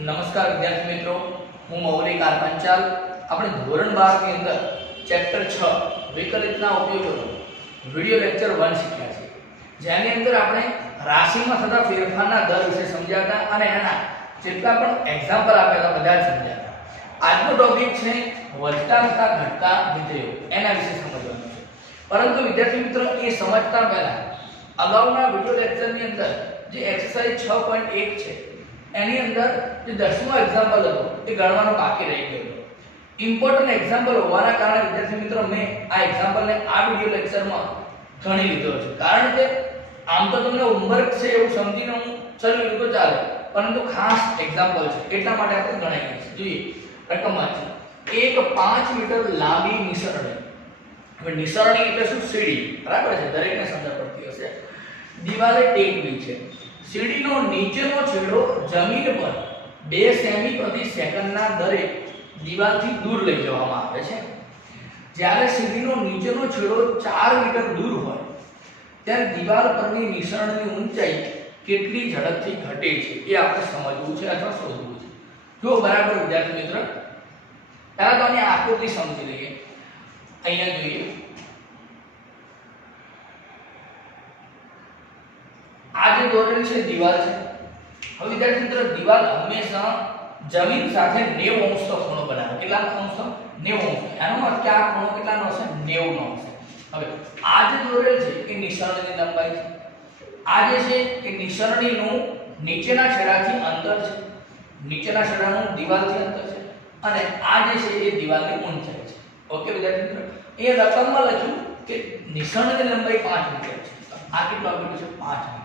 નમસ્કાર વિદ્યાર્થી મિત્રો, હું મૌલિક આર પંચાલ. આપણે ધોરણ 12 ની અંદર ચેપ્ટર 6 વિકલિતના ઉપયોગોનો વિડિયો લેક્ચર 1 શીખ્યા છે, જેની અંદર આપણે રાશિમાં થતા ફેરફારના દર વિશે સમજ્યા હતા અને એના જેટલા પણ એક્ઝામ્પલ આપ્યા હતા બધા જ સમજ્યા હતા. આજનો ટોપિક છે વધતા તથા ઘટતા વિધેયો, એના વિશે સમજવાનું છે. પરંતુ વિદ્યાર્થી મિત્રો, એ સમજતા પહેલા અગાઉના વિડિયો લેક્ચરની અંદર જે એક્સરસાઇઝ 6.1 છે એની અંદર જે 10મો એક્ઝામ્પલ હતો એ ગણવાનો બાકી રહી ગયો હતો. ઇમ્પોર્ટન્ટ એક્ઝામ્પલ હોવાના કારણે વિદ્યાર્થી મિત્રો મેં આ એક્ઝામ્પલને આ વિડિયો લેક્ચરમાં ગણી લીધો છે. કારણ કે આમ તો તમને હોમવર્ક છે એવું સમજીને હું ચલાવી લીધો ચાલે, પરંતુ ખાસ એક્ઝામ્પલ છે એટલા માટે આપણે ગણાવીએ છીએ. જોઈએ રકમ વાંચી. એક 5 મીટર લાંબી નિસરણી. હવે નિસરણી એટલે શું? સીડી, બરાબર છે, દરેકને સમજ પડતી હશે. દિવાલે ટેકવી છે. સીડીનો નીચેનો છેડો જમીન પર 2 સેમી પ્રતિ સેકન્ડના દરે દિવાલથી દૂર લઈ જવામાં આવે છે. જ્યારે સીડીનો નીચેનો છેડો 4 મીટર દૂર હોય ત્યારે દિવાલ પરની નિસરણની ઊંચાઈ કેટલી ઝડપથી ઘટે છે એ આપણે સમજવું છે અથવા શોધવું છે. જો બરાબર વિદ્યાર્થી મિત્ર, પહેલા તો આની આકૃતિ સમજી લઈએ. અહીંયા જોઈએ, આ જે દોરેલ છે દિવાલ છે. હવે વિદ્યાર્થી મિત્રો, દિવાલ હંમેશા જમીન સાથે 90 અંશનો ખૂણો બનાવે. કેટલા અંશનો? 90 અંશ. આનો અર્થ કે આ ખૂણો કેટલાનો હશે? 90 નો હશે. હવે આ જે દોરેલ છે એ નિસરણીની લંબાઈ છે. આ જે છે એ નિસરણીનું નીચેના છેડાથી અંતર છે, નીચેના છેડાનું દિવાલથી અંતર છે, અને આ જે છે એ દિવાલની ઊંચાઈ છે. ઓકે વિદ્યાર્થી મિત્રો, એ રકમમાં લખ્યું કે નિસરણીની લંબાઈ 5 મીટર છે. આ કેટલું આપેલું છે? 5 મીટર.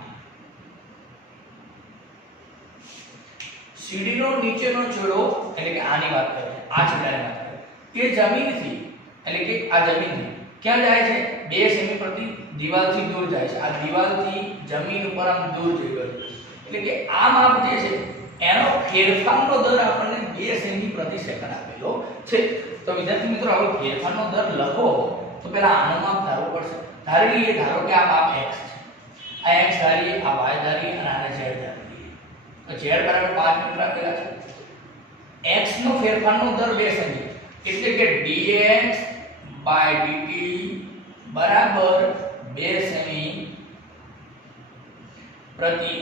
સીડીનો નીચેનો છેડો એટલે કે આની વાત કરે છે, આ છેડાની વાત કરે છે, એ જમીનથી એટલે કે આ જમીનથી ક્યાં જાય છે? 2 સેમી પ્રતિ દિવાલથી દૂર જાય છે. આ દિવાલથી જમીન ઉપર આમ દૂર જઈ રહ્યો છે. એટલે કે આ માપ જે છે એનો ફેરફારનો દર આપણને 2 સેમી પ્રતિ સેકન્ડ આપેલો છે. તો વિદ્યાર્થી મિત્રો, હવે ફેરફારનો દર લખો તો પહેલા આનો માપ ધારવો પડશે. ધારી લઈએ, ધારો કે આ માપ x છે, આ x ધારીએ, આ y ધારીએ અને આને z ધારીએ. તો z બરાબર 5 મીટર આપેલા છે. x નો ફેરફારનો દર 2 સેમી એટલે કે dx dt બરાબર 2 સેમી પ્રતિ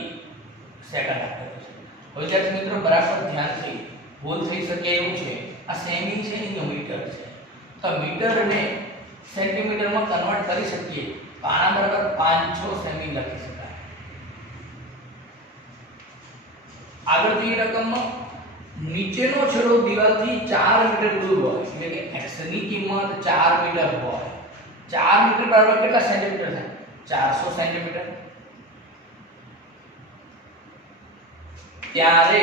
સેકન્ડ આપેલો છે. હવે વિદ્યાર્થી મિત્રો, બરાબર ધ્યાનથી, ભૂલ થઈ શકે એવું છે, આ સેમી છે એ મીટર છે, તો મીટરને સેન્ટીમીટરમાં કન્વર્ટ કરી શકીએ તો આના બરાબર 500 સેમી લખી શકાય. આગળ જોઈએ રકમમાં, નીચેનો છેડો દિવાલથી 4 મીટર દૂર હોય એટલે કે x ની કિંમત 4 મીટર હોય. 4 મીટર બરાબર કેટલા સેન્ટીમીટર થાય? 400 સેન્ટીમીટર. ત્યારે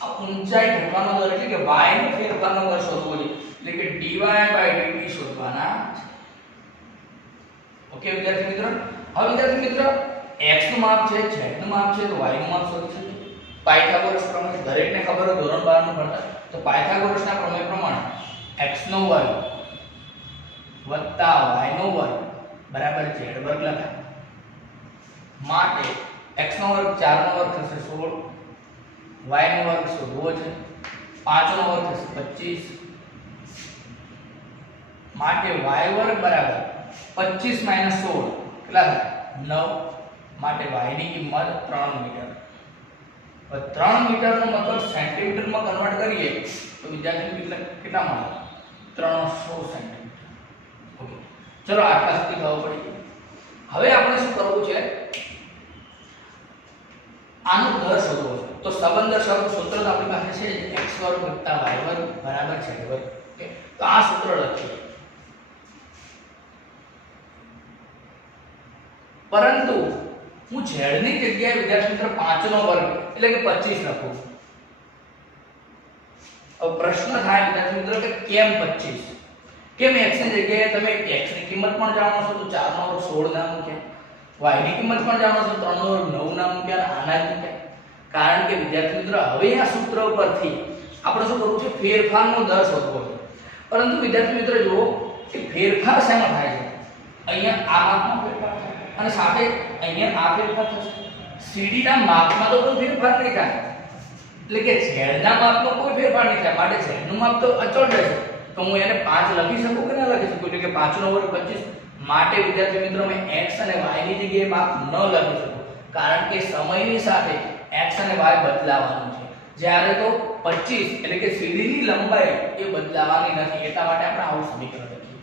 આ ઊંચાઈ ઘટવાનો દર એટલે કે y નો ફેરફારનો દર શોધવો છે, એટલે કે dy dt શોધવાના છે. ઓકે વિદ્યાર્થી મિત્રો, હવે વિદ્યાર્થી મિત્રો, x નું માપ છે, z નું માપ છે, તો y નું માપ શોધી શકીએ. પાયથાગોરસ પ્રમેય દરેકને ખબર હોય, ધોરણ 12 નું ભણતા, તો પાયથાગોરસના પ્રમેય પ્રમાણે x નો વર્ગ વત્તા y નો વર્ગ બરાબર z વર્ગ લખાય. માટે x નો વર્ગ 4 નો વર્ગ થશે 16, y નો વર્ગ શોધવો છે, 5 નો વર્ગ થશે 25, માટે y વર્ગ બરાબર 25 - 16 કેટલા થાય? 9. માટે y ની કિંમત 3 મીટર. હવે 3 મીટરનો મતલબ સેન્ટીમીટરમાં કન્વર્ટ કરીએ તો વિદ્યાર્થી મિત્રો કેટલા મળે? 300 સેન્ટીમીટર. ઓકે, ચલો આટલા સુધી ખબર પડી. હવે આપણે શું કરવું છે? આનો દર શોધવો છે. તો સંબંધ દર્શાવવાનું સૂત્ર તો આપણી પાસે છે, x વર્ગ વત્તા y વર્ગ બરાબર z વર્ગ. ઓકે, તો આ સૂત્ર લખીએ. પરંતુ હું z ની જગ્યાએ વિદ્યાર્થી મિત્રો 5 નો વર્ગ એટલે કે 25 લખું. હવે પ્રશ્ન થાય વિદ્યાર્થી મિત્રો કે કેમ 25? કેમ x ની જગ્યાએ તમે x ની કિંમત પણ જાણો છો તો 4 નો વર્ગ 16 ના મૂક્યા, y ની કિંમત પણ જાણો છો 3 નો વર્ગ 9 ના મૂક્યા, આના જ મૂક્યા. કારણ કે વિદ્યાર્થી મિત્રો, હવે આ સૂત્ર પરથી આપણે શું કરવું છે? ફેરફારનો દર શોધવો છે. પરંતુ વિદ્યાર્થી મિત્રો જુઓ કે ફેરફાર શેમાં થાય છે? અહીંયા આ માપમાં ફેરફાર થાય અને સાથે અહીંયા આ ફેરફાર થશે. સીડી ના માપમાં તો કોઈ ફેરફાર નહીં થાય, એટલે કે z ના માપમાં કોઈ ફેરફાર નહીં થાય, માટે z નું માપ તો અચળ રહેશે. તો હું એને 5 લખી શકું કે ના લખી શકું? એટલે કે 5 નો વર્ગ 25. માટે વિદ્યાર્થી મિત્રો મેં x અને y ની જગ્યાએ માપ ન લખી શકું, કારણ કે સમયની સાથે x અને y બદલાવાનું છે. જ્યારે તો 25 એટલે કે સીડીની લંબાઈ એ બદલાવાની નથી, એટલા માટે આપણે આવું સમીકરણ લખીએ.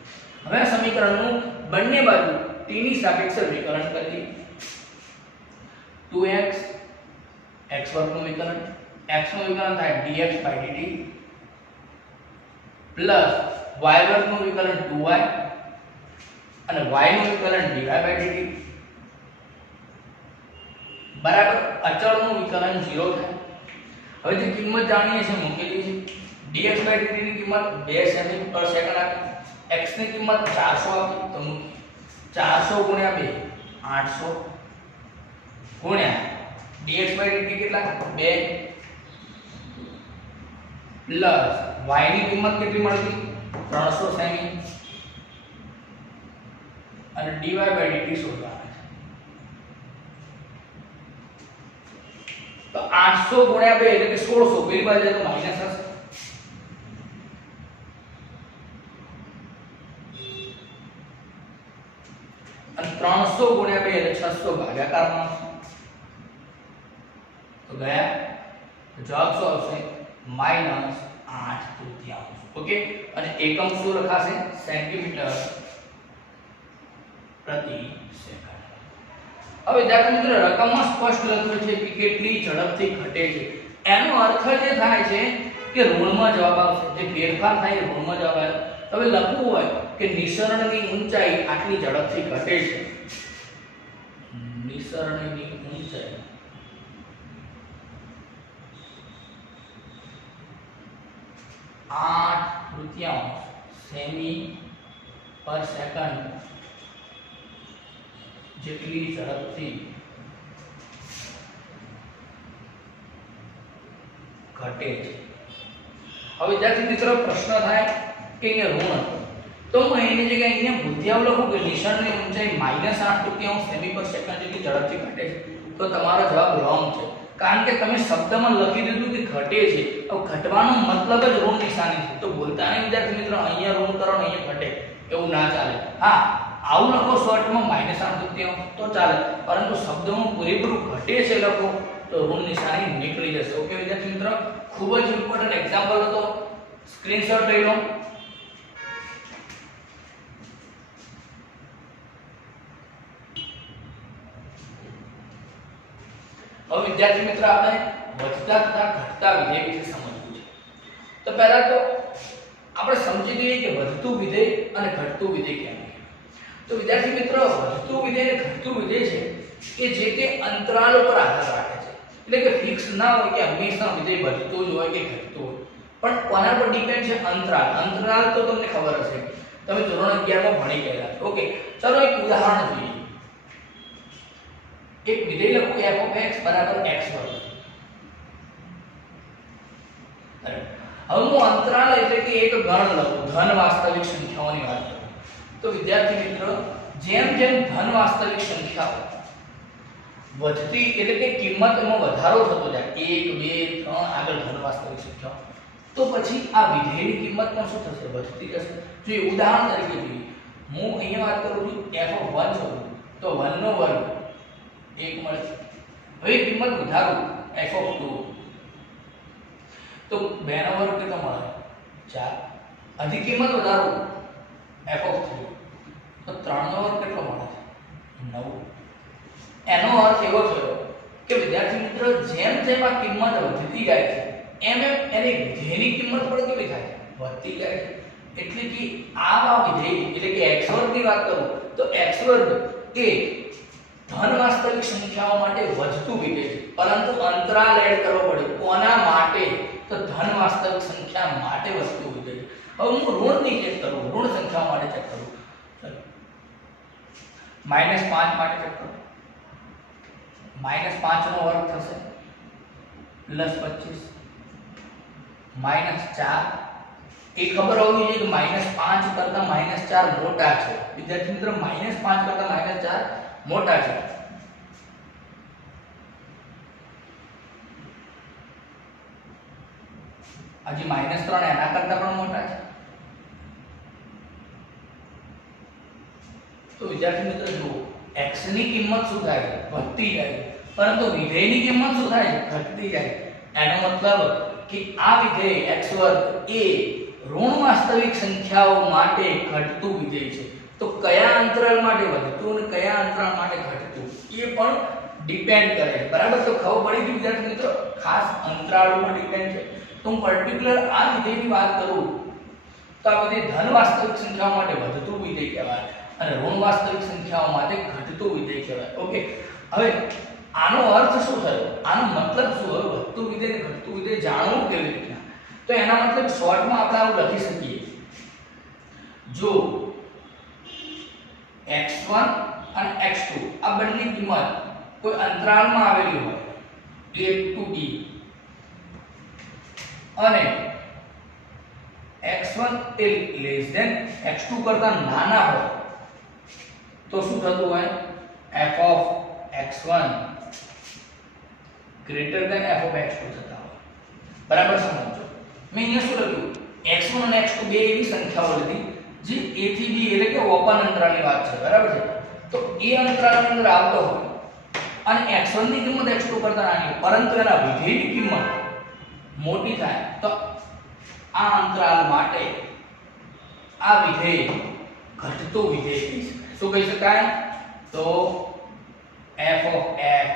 હવે આ સમીકરણનું બંને બાજુ t ની સાપેક્ષે વિકલન કરીએ. 2x x વર્ગ નું વિકલન, x નું વિકલન થાય dx/dt પ્લસ y વર્ગ નું વિકલન 2y અને y નું વિકલન dy/dt બરાબર અચળ નું વિકલન 0 થાય. હવે જે કિંમત જાણીએ છે મૂકેલી છે. dx/dt ની કિંમત 2 સેમી/સેકન્ડ આપી, x ની કિંમત 400 આપી, તો મૂકી 400 ગુણ્યા 2 800 ગુણ્યા dx/dt કેટલા 2 પ્લસ y ની કિંમત કેટલી મળતી 300 સેમી અને dy/dt શોધવાનું છે. તો 800 ગુણ્યા 2 એટલે કે 1600, પેલી બાજુ તો માઈનસ હશે. અને 300 ગુણ્યા 2 એટલે 600 ભાગાકારમાં તો ગયા. જવાબ શું આવશે -8/3. ઓકે, અને એકમ શું લખાશે સેન્ટીમીટર પ્રતિ સેકન્ડ. હવે વિદ્યાર્થી મિત્રો રકમમાં સ્પષ્ટ લખ્યું છે કે કેટલી ઝડપથી ઘટે છે. એનો અર્થ જે થાય છે કે ઋણમાં જવાબ આવશે, જે ફેરફાર થાય એ ઋણમાં જવાબ આવે. હવે લખવું હોય કે નિસરણની ઊંચાઈ આટલી ઝડપથી ઘટે છે, નિસરણની ઊંચાઈ 8/3 સેમી/સેકન્ડ જેટલી ઝડપથી ઘટે છે. હવે વિદ્યાર્થી મિત્રો પ્રશ્ન થાય કે અહીંયા ઋણ હતો, તો હું એની જગ્યાએ અહીંયા બુદ્ધિઆવ લખું કે નિસરણની ઊંચાઈ -8/3 સેમી/સેકન્ડ જેટલી ઝડપથી ઘટે છે, તો તમારો જવાબ રોંગ છે. કારણ કે તમે શબ્દમાં લખી દીધું કે ઘટે છે. હવે ઘટવાનો મતલબ જ ઋણ નિશાની છે, તો બોલતા નહીં વિદ્યાર્થી મિત્રો અહીંયા ઋણ કરો ને અહીંયા ઘટે, એવું ના ચાલે. હા, આવું લખો શોર્ટમાં -8/3 તો ચાલે, પરંતુ શબ્દમાં પૂરેપૂરું ઘટે છે લખો તો ઋણ નિશાની નીકળી જશે. ઓકે વિદ્યાર્થી મિત્રો, ખૂબ જ ઇમ્પોર્ટન્ટ એક્ઝામ્પલ હતો, સ્ક્રીનશોટ લઈ લો. હવે વિદ્યાર્થી મિત્રો આપણે વધતા તથા ઘટતા વિધેય વિશે સમજવું છે. તો પહેલા તો આપણે સમજી લઈએ કે વધતું વિધેય અને ઘટતું વિધેય કેમ છે. તો વિદ્યાર્થી મિત્રો વધતું વિધેય અને ઘટતું વિધેય છે કે જે તે અંતરાલ ઉપર આધાર રાખે છે. એટલે કે ફિક્સ ના હોય કે હંમેશા વિધેય વધતું જ હોય કે ઘટતું હોય, પણ કોના પર ડિપેન્ડ છે અંતરાલ. અંતરાલ તો તમને ખબર હશે, તમે ધોરણ 11 માં ભણી ગયેલા છો. ઓકે, ચલો એક ઉદાહરણ જોઈએ. એક વિધેય લખું f(x) = x². હવે હું અંતરાલ એટલે કે એક ગણ લખું, ધન વાસ્તવિક સંખ્યાઓની વાત કરું. તો વિદ્યાર્થી મિત્રો જેમ જેમ ધન વાસ્તવિક સંખ્યાઓ વધતી એટલે કે કિંમતમાં વધારો થતો જાય 1 2 3 આગળ ધન વાસ્તવિક સંખ્યાઓ, તો પછી આ વિધેયની કિંમતમાં શું થશે વધતી જશે. જો ઉદાહરણ તરીકે જોઈએ, હું અહીંયા વાત કરું છું f(1) છું, તો 1 નો વર્ગ 1 મળે. હવે કિંમત વધારું f(2) તો 2 નો વર્ગ કેટલો મળે 4. હજી કિંમત વધારું f(3) તો 3 નો વર્ગ કેટલો મળે 9. એનો અર્થ એવો થયો કે વિદ્યાર્થી મિત્રો જેમ જેમ આ કિંમત વધતી જાય છે એમ એમ એની વિધેયની કિંમત પણ કેવી થાય વધતી જાય છે. એટલે કે આ વિધેય એટલે કે x² ની વાત કરું તો x² એ ધન વાસ્તવિક સંખ્યાઓ માટે વધતું વિધેય છે, પરંતુ અંતરાલ એડ કરવો પડે. કોના માટે? તો ધન વાસ્તવિક સંખ્યા માટે વધતું વિધેય. હવે હું ઋણ ની ચેક કરું, ઋણ સંખ્યાઓ માટે ચેક કરું. ચલો -5 માટે ચેક કરું. -5 નો વર્ગ થશે +25 -4. એ ખબર હોવી જોઈએ કે -5 કરતા -4 મોટા છે. વિદ્યાર્થી મિત્રો -5 કરતા -4 મોટા છે. હજી -3 એના કરતા પણ મોટા છે. તો વિદ્યાર્થી મિત્રો જુઓ x ની કિંમત શું થાય છે? વધતી જાય છે, પરંતુ વિધેયની કિંમત શું થાય છે? ઘટતી જાય છે. એનો મતલબ કે આ વિધેય x વર્ગ એ ઋણ વાસ્તવિક સંખ્યાઓ માટે ઘટતું વિધેય છે. તો કયા અંતરાલ માટે વધતું અને કયા અંતરાલ માટે ઘટતું એ પણ ડિપેન્ડ કરે છે. બરાબર? તો ખબર પડી ગઈ વિદ્યાર્થી મિત્રો, ખાસ અંતરાલ ઉપર ડિપેન્ડ છે. તો હું પર્ટિક્યુલર આ વિધેયની વાત કરું તો આ વિધેય ધન વાસ્તવિક સંખ્યાઓ માટે વધતું વિધેય કહેવાય અને ઋણ વાસ્તવિક સંખ્યાઓ માટે ઘટતું વિધેય કહેવાય. ઓકે, હવે આનો અર્થ શું થયો? આનો મતલબ શું થયો? વધતું વિધેય અને ઘટતું વિધેય જાણવું કેવી રીતના? તો એના મતલબ શોર્ટમાં આપણે આવું લખી શકીએ, જો x1 અને x2 આ બંને કિંમત કોઈ અંતરાલમાં આવેલી હોય a to b અને x1 એ લેસ ધેન x2 કરતા નાના હોય તો શું થતું હોય? f of x1 greater than f of x2 થતા હોય. બરાબર સમજો? મેં અહીંયા શું લખ્યું? x1 અને x2 બે એવી સંખ્યાઓ લીધી જે a થી b એટલે કે ઓપન અંતરાલની વાત છે. બરાબર છે? તો a અંતરાલની અંદર આવતો હોય અને x1 ની કિંમત x2 કરતા નાની પરંતુ એના વિધેયની કિંમત મોટી થાય તો આ અંતરાલ માટે આ વિધેય ઘટતું વિધેય કહી શકાય. શું કહી શકાય? તો f of x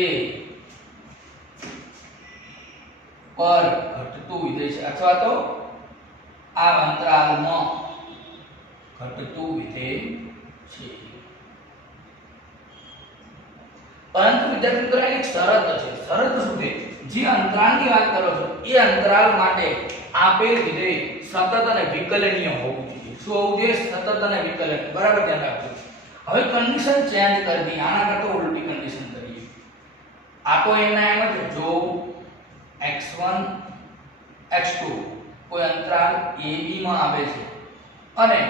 એ પર ઘટતું વિધેય છે અથવા તો આ અંતરાલમાં ઘટતું વિધેય છે. પરંતુ વિદ્યાર્થી મિત્રો એક શરત છે. શરત શું છે? જે અંતરાલની વાત કરો છો એ અંતરાલ માટે આપેલ વિધેય સતત અને વિકલનીય હોવું જોઈએ. શું હોવું જોઈએ? સતત અને વિકલનીય. બરાબર, ધ્યાન રાખજો. હવે કન્ડિશન ચેન્જ કરી દી, આના કરતા ઉલટી કન્ડિશન કરીએ. આ તો એના એમ જ, જો x1 x2 કોઈ અંતરાલ a b માં આવે છે અને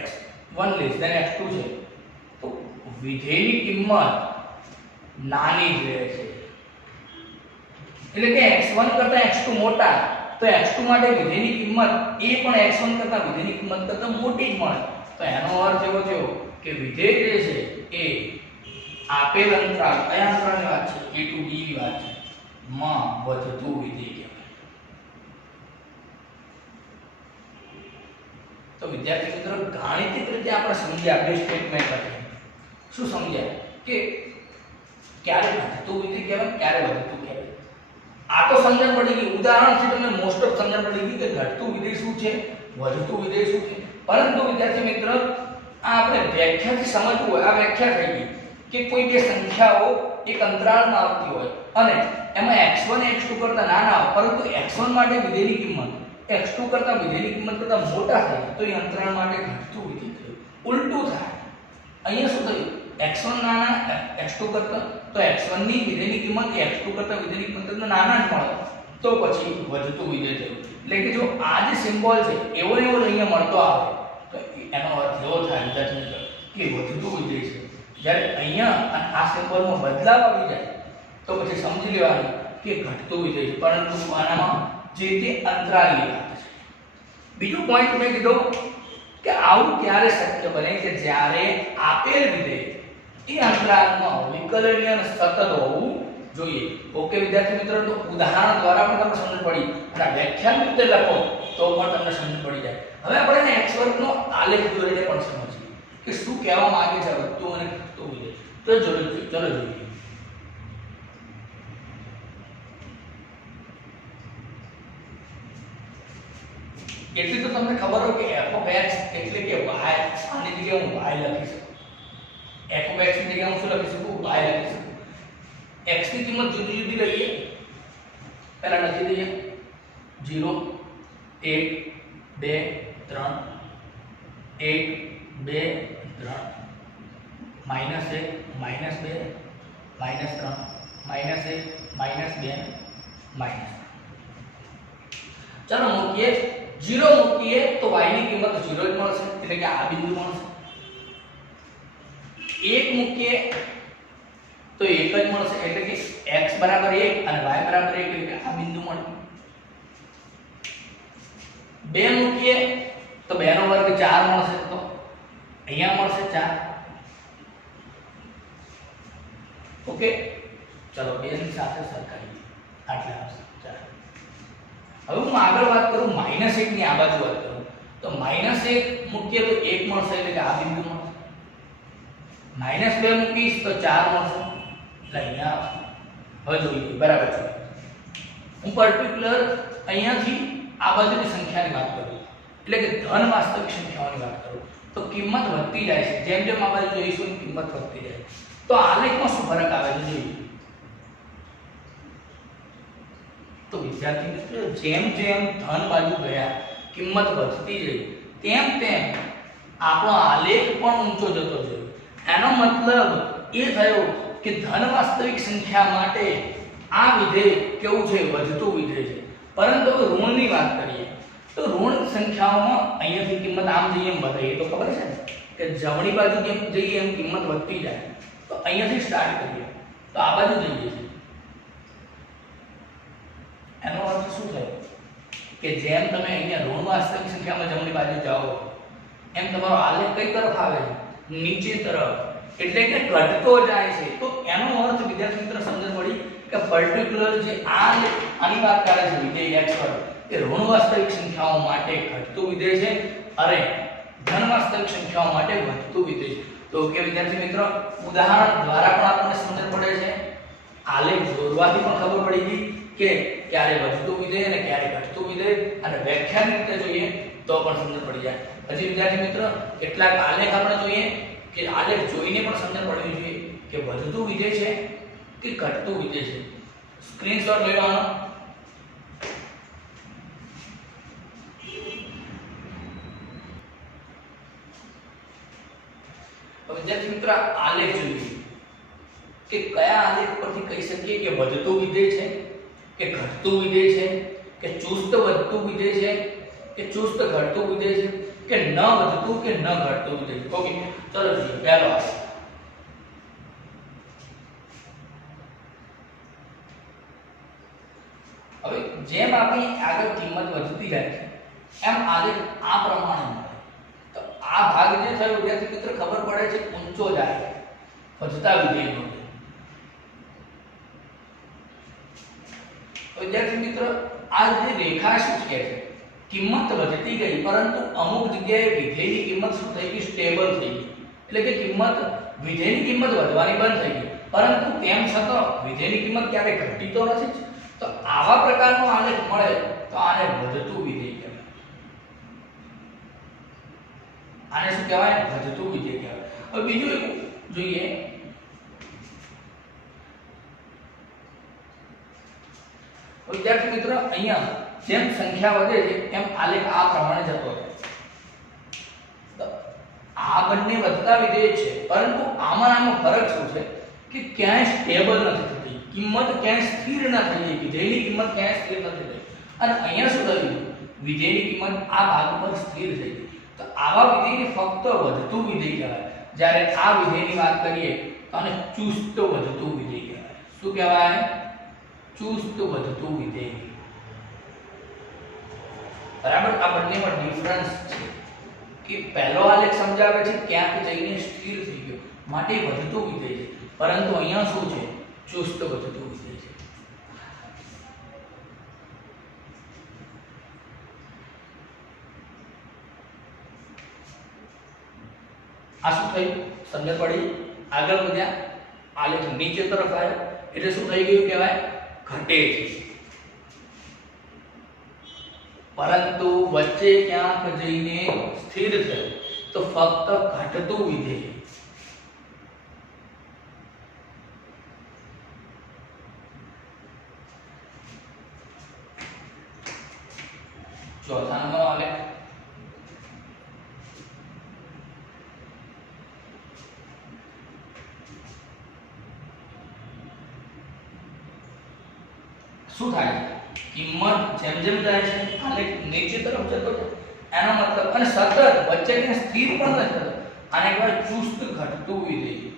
x1 લેસ ધેન x2 છે તો વિધેયની કિંમત નાની જ રહે છે. એટલે કે x1 કરતા x2 મોટા તો x2 માટે વિધેયની કિંમત એ પણ x1 કરતા વિધેયની કિંમત કરતા મોટી જ મળે. તો એનો અર્થ એવો થયો કે વિધેય જે છે એ આપેલ અંતરાલ, કયા અંતરાલની વાત છે? a to b ની વાત છે, માં વધતું વિધેય કહેવાય. તો વિદ્યાર્થી મિત્રો ગાણિતિક રીતે આપણે સમજ્યા બે સ્ટેટમેન્ટ હતી. શું સમજ્યા? કે ક્યારે ઘટતું વિધેય કહેવાય, ક્યારે વધતું કહેવાય. આ તો સમજણ પડી ગઈ. ઉદાહરણથી તમને મોસ્ટ ઓફ સમજણ પડી ગઈ કે ઘટતું વિધેય શું છે, વધતું વિધેય શું છે. પરંતુ વિદ્યાર્થી મિત્ર આ આપણે વ્યાખ્યાથી સમજવું હોય, આ વ્યાખ્યા થઈ ગઈ કે કોઈ બે સંખ્યાઓ એક અંતરાલમાં આવતી હોય અને એમાં x1 x2 કરતા નાના હોય પરંતુ x1 માટે વિધેયની કિંમત x2 કરતા વિધેયની કિંમત કરતા મોટા થાય તો એ અંતરાલ માટે ઘટતું વિધેય થયું. ઉલટું થાય. અહીંયા શું થયું? x1 નાના x2 કરતા તો x1 ની વિધેયની કિંમત x2 કરતા વિધેયની કિંમત કરતા નાના જ મળે તો પછી વધતું વિધેય થયું. એટલે કે જો આ જે સિમ્બોલ છે એવો ને એવો અહીંયા મળતો આવે તો એનો અર્થ એવો થાય વિદ્યાર્થી મિત્રો કે વધતું વિધેય છે. જ્યારે અહીંયા આ સિમ્બોલમાં બદલાવ આવી જાય તો પછી સમજી લેવાનું કે ઘટતું વિધેય છે. પરંતુ આનામાં જે તે અંતરાલની વાત છે. બીજો પોઈન્ટ મેં કીધો કે આવું ક્યારે શક્ય બને કે જ્યારે આપેલ વિધેય એ અંતરાલમાં વિકલનીય અને સતત હોવું જોઈએ. ઓકે વિદ્યાર્થી મિત્રો, તો ઉદાહરણ દ્વારા પણ તમને સમજ પડી અને વ્યાખ્યાન રીતે લખો તો પણ તમને સમજ પડી જાય. હવે આપણે x વર્ગનો આલેખ દોરીને પણ સમજીએ કે શું કહેવા માંગે છે વધતું અને ઘટતું વિધેય. તો ચલો જોઈએ. એટલી તો તમને ખબર હોય કે f of x એટલે કે y, આની જગ્યાએ હું y લખી શકું. f of x ની જગ્યાએ હું શું લખી શકું? y લખી શકું. x ની કિંમત જુદી જુદી લઈએ. પહેલા લખી દઈએ 0 1 2 3 1 2 3 -1 -2 -3 -1 -2 ચાલો મૂકીએ. 0 મૂકીએ તો y ની કિંમત 0 જ મળશે એટલે કે આ બિંદુ મળશે. 1 મૂકીએ તો 1 જ મળશે એટલે કે x બરાબર 1 અને y બરાબર 1 એટલે કે આ બિંદુ મળે. 2 મૂકીએ તો 2 નો વર્ગ 4 મળશે, તો અહીંયા મળશે 4. ઓકે, ચલો 2 ની સાથે સરખાવીએ, આટલા આવશે 4. હવે હું આગળ વાત કરું -1 ની આ બાજુ વાત કરું તો -1 મૂકીએ તો 1 મળશે એટલે કે આ બિંદુ મળશે. -2 મૂકીશ તો 4 મળશે એટલે અહીંયા આવશે. હવે જોઈએ બરાબર છે. હું પર્ટિક્યુલર અહીંયાથી આ બાજુની સંખ્યાની વાત કરું એટલે કે ધન વાસ્તવિક સંખ્યાઓની વાત કરું તો કિંમત વધતી જાય છે. જેમ જેમ આ બાજુ જોઈશું કિંમત વધતી જાય. તો આલેખમાં શું ફરક આવે છે જોઈએ. તો વિદ્યાર્થી મિત્રો જેમ જેમ ધન બાજુ ગયા કિંમત વધતી જઈ તેમ તેમ આપણો આલેખ પણ ઊંચો જતો જાય. એનો મતલબ એ થયો કે ધન વાસ્તવિક સંખ્યા માટે આ વિધેય કેવું છે, વધતું વિધેય છે. પરંતુ ઋણની વાત કરીએ તો ઋણ સંખ્યાઓમાં અહીંયાથી કિંમત આમ જઈએ એમ વધે. તો ખબર છે ને કે જમણી બાજુ જેમ જઈએ એમ કિંમત વધતી જાય. તો અહીંયાથી સ્ટાર્ટ કરીએ તો આ બાજુ જઈએ છીએ. એનો અર્થ શું થયો કે જેમ તમે અહીંયા ઋણ વાસ્તવિક સંખ્યામાં જમણી બાજુ જાઓ એમ તમારો આલેખ કઈ તરફ આવે છે, નીચે તરફ, એટલે કે ઘટતો જાય છે. તો એનો અર્થ વિદ્યાર્થી મિત્રો સમજણ પડી કે પર્ટિક્યુલર જે આની વાત કરે છે વિધેય x પર એ ઋણ વાસ્તવિક સંખ્યાઓ માટે ઘટતું વિધેય છે અને ધન વાસ્તવિક સંખ્યાઓ માટે વધતું વિધેય છે. તો કે વિદ્યાર્થી મિત્રો ઉદાહરણ દ્વારા પણ આપણને સમજણ પડે છે, આલેખ દોરવાથી પણ ખબર પડી ગઈ કે ક્યારે વધતું વિધેય અને ક્યારે ઘટતું વિધેય, અને વ્યાખ્યાની રીતે જોઈએ તો પણ સમજણ પડી જાય. હજી વિદ્યાર્થી મિત્રો કેટલાક આલેખ આપણે જોઈએ કે આલેખ જોઈને પણ સમજણ પડવી જોઈએ કે વધતું વિધેય છે કે ઘટતું વિધેય છે. સ્ક્રીનશોટ લેવાનો. વિદ્યાર્થી મિત્રો આલેખ જોઈએ કે કયા આલેખ પરથી કહી શકીએ કે વધતું વિધેય છે કે ઘટતું વિધેય છે કે ચુસ્ત વધતું વિધેય છે કે ચુસ્ત ઘટતું વિધેય છે કે ન વધતું કે ન ઘટતું વિધેય છે. ઓકે, ચલો જોઈએ પહેલો આલેખ. હવે જેમ આપણી આગળ કિંમત વધતી જાય છે એમ આલેખ આ પ્રમાણે મળે. તો આ ભાગ જે થયો વિદ્યાર્થી મિત્ર ખબર પડે છે ઊંચો જાય છે વધતા વિધેયનો. વિદ્યાર્થી મિત્ર આ જે રેખા શું કહે છે, કિંમત વધતી ગઈ પરંતુ અમુક જગ્યાએ વિધેયની કિંમત શું થઈ ગઈ, સ્ટેબલ થઈ ગઈ. એટલે કે કિંમત વિધેયની કિંમત વધવાની બંધ થઈ ગઈ પરંતુ તેમ છતાં વિધેયની કિંમત ક્યારે ઘટી તો નથી. તો આવા પ્રકારનો આલેખ મળે તો આને વધતું વિધેય કહેવાય. આને શું કહેવાય, વધતું વિધેય કહેવાય. હવે બીજું એક જોઈએ. વિદ્યાર્થી મિત્રો અહીંયા જેમ સંખ્યા વધે છે એમ આલેખ આ પ્રમાણે જતો રહે. તો આ બંને વધતા વિધેય છે પરંતુ આમાં ફરક શું છે કે ક્યાંય સ્ટેબલ નથી થતી, કિંમત ક્યાંય સ્થિર ન થઈ, વિધેયની કિંમત ક્યાંય સ્થિર નથી થઈ. અને અહીંયા શું થયું, વિધેયની કિંમત આ ભાગ પર સ્થિર થઈ ગઈ. તો આવા વિધેયને ફક્ત વધતું વિધેય કહેવાય. જ્યારે આ વિધેયની વાત કરીએ તો આને ચુસ્ત વધતું વિધેય કહેવાય. શું કહેવાય, ચુસ્ત વધતું વિધેય. બરાબર, આ બંનેમાં ડિફરન્સ છે કે પહેલો આલેખ સમજાવે છે ક્યાંક જઈને સ્થિર થઈ ગયો માટે વધતું વિધેય છે, પરંતુ અહીંયા શું છે, ચુસ્ત વધતું વિધેય છે. આ શું થયું, સમજ પડી. આગળ વધ્યા, આલેખ નીચે તરફ આવ્યો એટલે શું થઈ ગયું કહેવાય, ઘટે છે. પરંતુ વચ્ચે ક્યાંક જઈને સ્થિર થયું તો ફક્ત ઘટતું વિધેય. ચોથા નંબર આલેખ. શું થાય, કિંમત જેમ જેમ જાય છે આલેખ નીચે તરફ જતો જાય એનો મતલબ, અને સતત વચ્ચે કે સ્થિર પણ નથી થતો. આને કહેવાય ચુસ્ત ઘટતું વિધેય.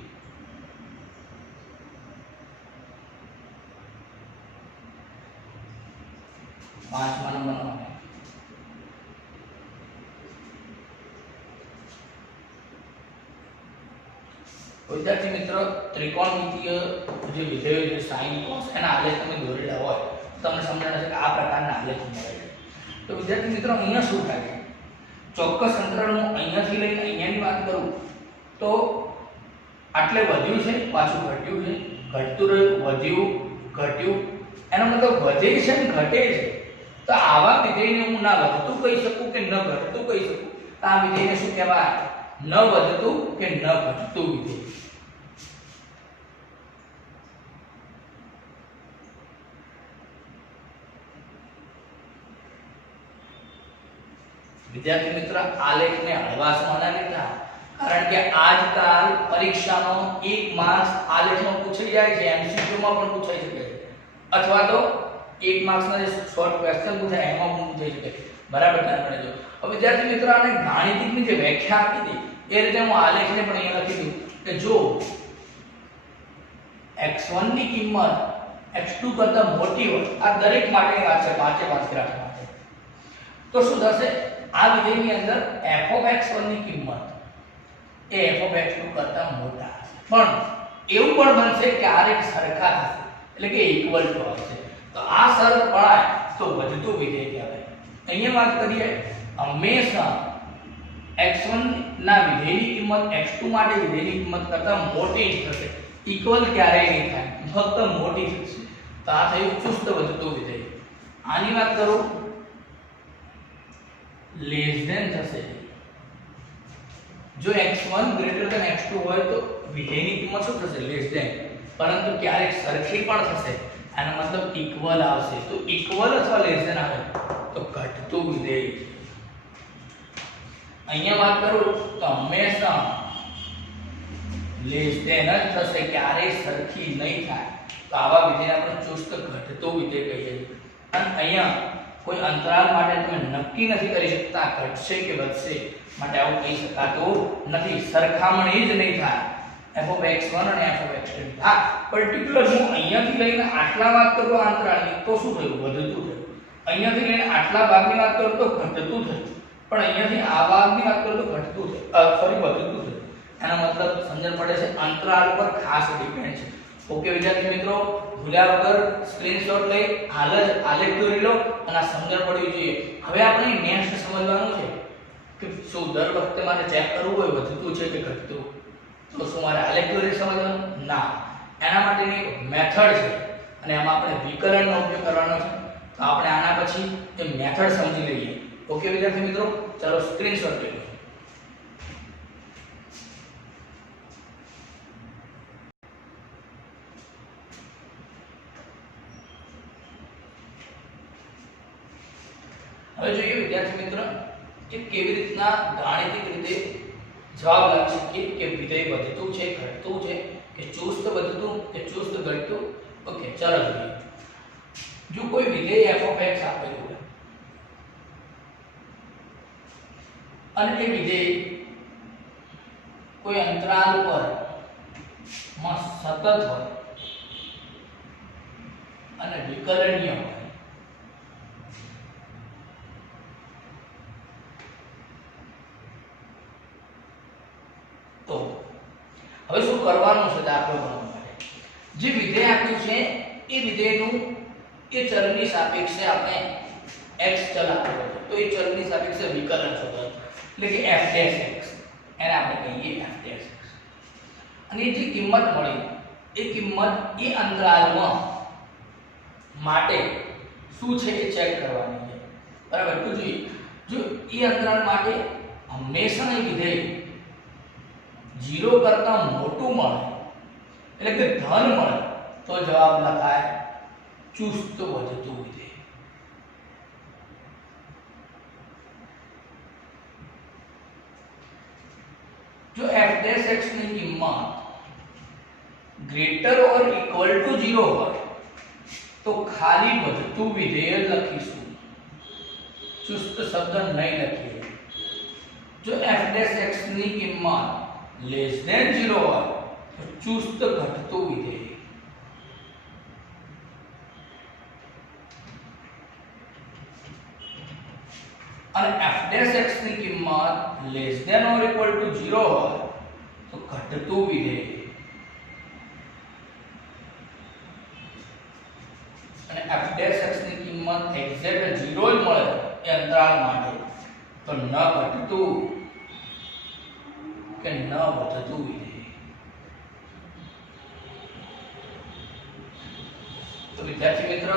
પાંચમા નંબરનો આવે વિદ્યાર્થી મિત્રો ત્રિકોણમિતિય જે વિધેયો છે sin cos એના આલેખ તમે દોરેલા હોય તો તમને સમજણ હશે કે આ પ્રકારના આલેખ મળે છે. તો વિદ્યાર્થી મિત્રો અહીંયા શું થાય છે, ચોક્કસ અંતરાલ હું અહીંયાથી લઈને અહીંયાની વાત કરું તો આટલે વધ્યું છે પાછું ઘટ્યું છે, ઘટતું રહ્યું વધ્યું ઘટ્યું, એનો મતલબ વધે છે ને ઘટે છે. તો આવા વિધેયને હું ના વધતું કહી શકું કે ન ઘટતું કહી શકું. તો આ વિધેયને શું કહેવાય, ન વધતું કે ન ઘટતું વિધેય. વિદ્યાર્થી મિત્ર આલેખને હળવાશમાં ના લેતા, કારણ કે આજકાલ પરીક્ષામાં 1 માર્ક્સ આલેખનો પૂછાઈ જાય છે, MCQ માં પણ પૂછાઈ શકે છે, અથવા તો 1 માર્ક્સના જે શોર્ટ ક્વેશ્ચન પૂછાય એમાં પણ પૂછાઈ શકે છે. બરાબર ધ્યાન રાખજો. હવે વિદ્યાર્થી મિત્રો આને ગાણિતિકની જે વ્યાખ્યા આપી હતી એ રીતે હું આલેખને પણ અહીંયા લખી દઉં કે જો x1 ની કિંમત x2 કરતા મોટી હોય, આ દરેક માટેની વાત છે, પાંચે પાંચ ગ્રાફ માટે, તો શું થશે, આ વિધેયની અંદર f(x1) ની કિંમત એ f(x2) કરતા મોટા હશે, પણ એવું પણ બનશે કે આ એક સરખા થશે, એટલે કે ઇક્વલ ટુ આવશે. તો આ શરત પડાય તો વધતું વિધેય કહેવાય. અહીંયા વાત કરીએ, હંમેશા x1 ના વિધેયની કિંમત x2 માટે વિધેયની કિંમત કરતા મોટી જ થશે, ઇક્વલ ક્યારેય નહીં થાય, ફક્ત મોટી થશે. તો આ થયું ચુસ્ત વધતું વિધેય. આની વાત કરું લેસ ધેન થશે. જો x1 ગ્રેટર ધેન x2 હોય તો વિધેયની કિંમત શું થશે, લેસ ધેન, પરંતુ ક્યારેક સરખી પણ થશે, આનો મતલબ ઇક્વલ આવશે. તો ઇક્વલ અથવા લેસ ધેન આવે તો ઘટતું વિધેય. અહીંયા વાત કરું તો હંમેશા લેસ ધેન જ થશે, ક્યારેય સરખી નહીં થાય. તો આવા વિધેયને આપણે ચુસ્ત ઘટતું વિધેય કહીએ છીએ. અને અહીંયા કોઈ અંતરાલ માટે તમે નક્કી નથી કરી શકતા ઘટશે કે વધશે, માટે આવું કહી શકાતું નથી, સરખામણી જ નહીં થાય f(x1) અને f(x2). હા, પર્ટિક્યુલર હું અહીંયાથી લઈને આટલા વાત કરું આ અંતરાલની તો શું થયું, વધતું થયું. અહીંયાથી લઈને આટલા ભાગની વાત કરું તો ઘટતું થયું, પણ અહીંયાથી આ ભાગની વાત કરું તો ઘટતું થયું, સોરી વધતું થયું. એનો મતલબ સમજણ પડે છે, અંતરાલ પર ખાસ ડિપેન્ડ છે. ઓકે વિદ્યાર્થી મિત્રો, ભૂલ્યા વગર સ્ક્રીનશોટ લઈ હાલ જ આલેખ દોરી લો અને આ સમજણ પડવી જોઈએ. હવે આપણે નેક્સ્ટ સમજવાનું છે કે શું દર વખતે મારે ચેક કરવું હોય વધતું છે કે ઘટતું, તો શું મારે આલેખ દોરી સમજવાનું? ના, એના માટેની મેથડ છે અને એમાં આપણે વિકલનનો ઉપયોગ કરવાનો છે. તો આપણે આના પછી એ મેથડ સમજી લઈએ. ઓકે વિદ્યાર્થી મિત્રો, ચાલો સ્ક્રીનશોટ લઈ લો. હવે જોઈએ વિદ્યાર્થી મિત્ર કે કેવી રીતના ગાણિતિક રીતે જવાબ લાવી શકીએ કે વિધેય વધતું છે ઘટતું છે કે ચુસ્ત વધતું કે ચુસ્ત ઘટતું. ઓકે ચાલો જોઈએ. જો કોઈ વિધેય f(x) આપેલું હોય અને એ વિધેય કોઈ અંતરાલ પર માં સતત હોય અને વિકલનીય હોય, તો હવે શું કરવાનું છે દાખલો ગણવા માટે? જે વિધેય આપ્યું છે એ વિધેયનું એ ચલની સાપેક્ષે આપણે x ચલ આપેલો છે, તો એ ચલની સાપેક્ષે વિકલન શોધવાનું, એટલે કે f'(x), એને આપણે કહીએ f'(x). અને જે કિંમત મળી એ કિંમત એ અંતરાલમાં માટે શું છે એ ચેક કરવાની છે. બરાબર, તો જોઈએ, જો એ અંતરાલ માટે હંમેશા એ વિધેય 0 કરતા મોટું મળે, એટલે કે ધન મળે, તો જવાબ લખાય ચુસ્ત વધતું વિધેય. જો f'(x) ની કિંમત ગ્રેટર ઓર ઇક્વલ ટુ 0 હોય તો ખાલી વધતું વિધેય જ લખીશું, ચુસ્ત શબ્દ નહીં લખીએ. જો f'(x) ની કિંમત લેસ ધેન 0 હોય તો ચુસ્ત ઘટતું વિધેય. Less than or equal to 0 હોય તો ઘટતું વિધેય અને f' ની કિંમત એક્ઝેક્ટ 0 જ મળે એ અંતરાલ માટે તો ન ઘટતું કે ન વધતું વિધેય. તો વિદ્યાર્થી મિત્ર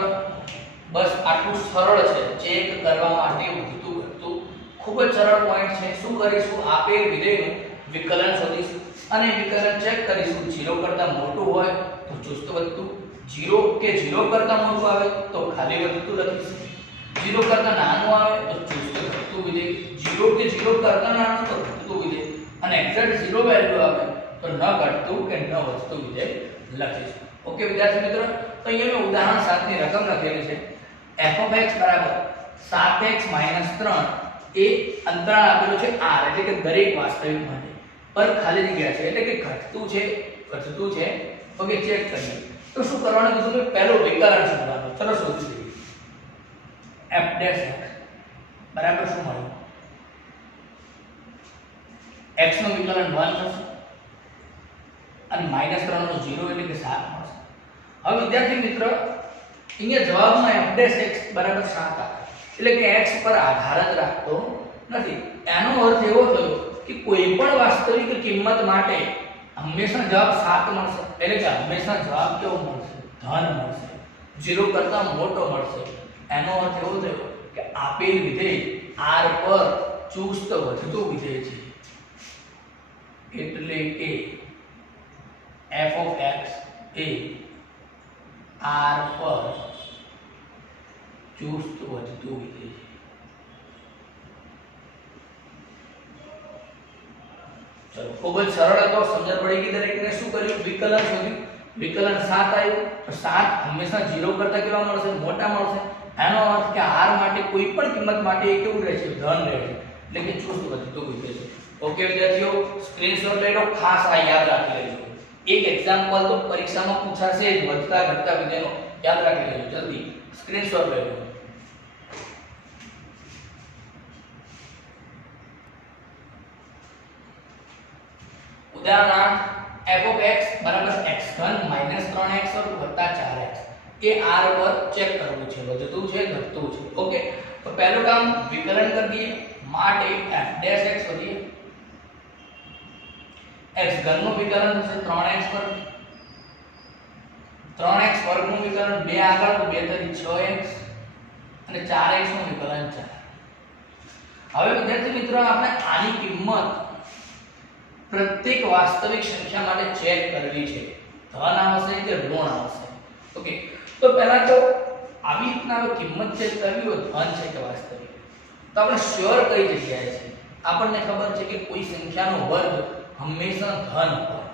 બસ આટલું સરળ છે ચેક કરવા માટે વધતું ઘટતું ખૂબ જ સરળ પોઈન્ટ છે. શું કરીશું આપેલ વિધેયનું વિકલન શોધીશું અને વિકલન ચેક કરીશું. 0 કરતા મોટું હોય તો ચુસ્ત વધતું, 0 કે 0 કરતા મોટું આવે તો ખાલી વધતું લખીશું, 0 કરતા નાનું આવે તો ચુસ્ત ઘટતું વિધેય, 0 કે 0 કરતા નાનું તો ઘટતું વિધેય અને એક્ઝેક્ટ 0 વેલ્યુ આવે તો ન ઘટતું કે ન વધતું વિધેય લખીશું. ઓકે વિદ્યાર્થી મિત્રો, તો અહીંયા મેં ઉદાહરણ 7 ની રકમ લખેલી છે. f(x) બરાબર 7x - 3 એ અંતરાળ આપેલું છે r એટલે કે દરેક વાસ્તવિક માટે પર ખાલી જગ્યા છે એટલે કે ઘટતું છે ઘટતું છે. ઓકે ચેક કરીએ તો શું કરવાનું કીધું કે પહેલો વિકલન શોધવાનું. ચલો શોધી લઈએ. f' બરાબર શું મળ્યું? x નું વિકલન 1 થશે અને -3 નો 0 એટલે કે 7 મળશે. હવે વિદ્યાર્થી મિત્ર અહીંયા જવાબમાં f' બરાબર 7 આવે એટલે કે x પર આધાર જ રાખતો નથી. એનો અર્થ એવો થયો કે કોઈ પણ વાસ્તવિક કિંમત માટે હંમેશા જવાબ 7 મળશે એટલે કે હંમેશા જવાબ કેવો મળશે? ધન મળશે, 0 કરતા મોટો મળશે. એનો અર્થ એવો થયો કે આપેલ વિધેય r પર ચુસ્ત વધતું વિધેય છે એટલે કે f(x) એ r પર ચુસ્ત વધતું વિધેય છે. ચલો ખૂબ જ સરળ હતો, સમજણ પડી ગઈ દરેકને. શું કર્યું? વિકલન શોધ્યું. વિકલન 7 આવ્યું તો 7 હંમેશા 0 કરતા કેવા મળશે? મોટા મળશે. એનો અર્થ કે r માટે કોઈ પણ કિંમત માટે એ કેવું રહેશે? ધન રહેશે એટલે કે ચુસ્ત વધતું વિધેય છે. ઓકે વિદ્યાર્થીઓ, સ્ક્રીનશોટ લઈ લો, ખાસ આ યાદ રાખી લેજો. એક એક્ઝામ્પલ તો પરીક્ષામાં પૂછાશે જ વધતા ઘટતા વિધેયનો, યાદ રાખી લેજો. જલ્દી સ્ક્રીનશોટ લઈ લો. ઉદાહરણ f(x) બરાબર x3 - 3x + 4x એ r પર ચેક કરવું છે વધતું છે ઘટતું છે. ઓકે તો પહેલું કામ વિકલન કરી દઈએ. માટે f' શોધીએ. x3 નું વિકલન થશે 3x પર 3x વર્ગનું વિકલન 2 આગળ તો 2 તરી 6x અને 4x નું વિકલન 4. હવે વિદ્યાર્થી મિત્રો આપણે આની કિંમત પ્રત્યેક વાસ્તવિક સંખ્યા માટે ચેક કરવી છે. ધન આવશે કે ઋણ આવશે? ઓકે તો પહેલા તો આવી રીતના કિંમત ચેક કરવી હોય ધન છે કે વાસ્તવિક તો આપણે શ્યોર કઈ જગ્યાએ છે? આપણને ખબર છે કે કોઈ સંખ્યાનો વર્ગ હંમેશા ધન હોય,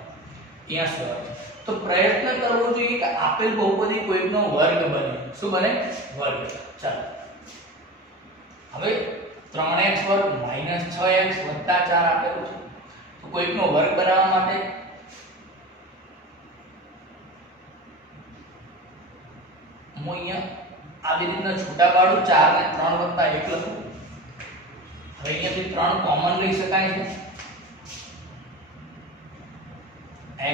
અહીંયા શ્યોર છે. તો પ્રયત્ન કરવો જોઈએ કે આપેલ બહુપદી કોઈકનો વર્ગ બને. શું બને? વર્ગ. ચાલો હવે 3x વર્ગ - 6x + 4 આપેલું છે તો કોઈકનો વર્ગ બનાવવા માટે હું અહીંયા આવી રીતના છૂટા પાડું 4 ને 3 + 1 લખું. હવે અહીંયાથી 3 કોમન લઈ શકાય છે.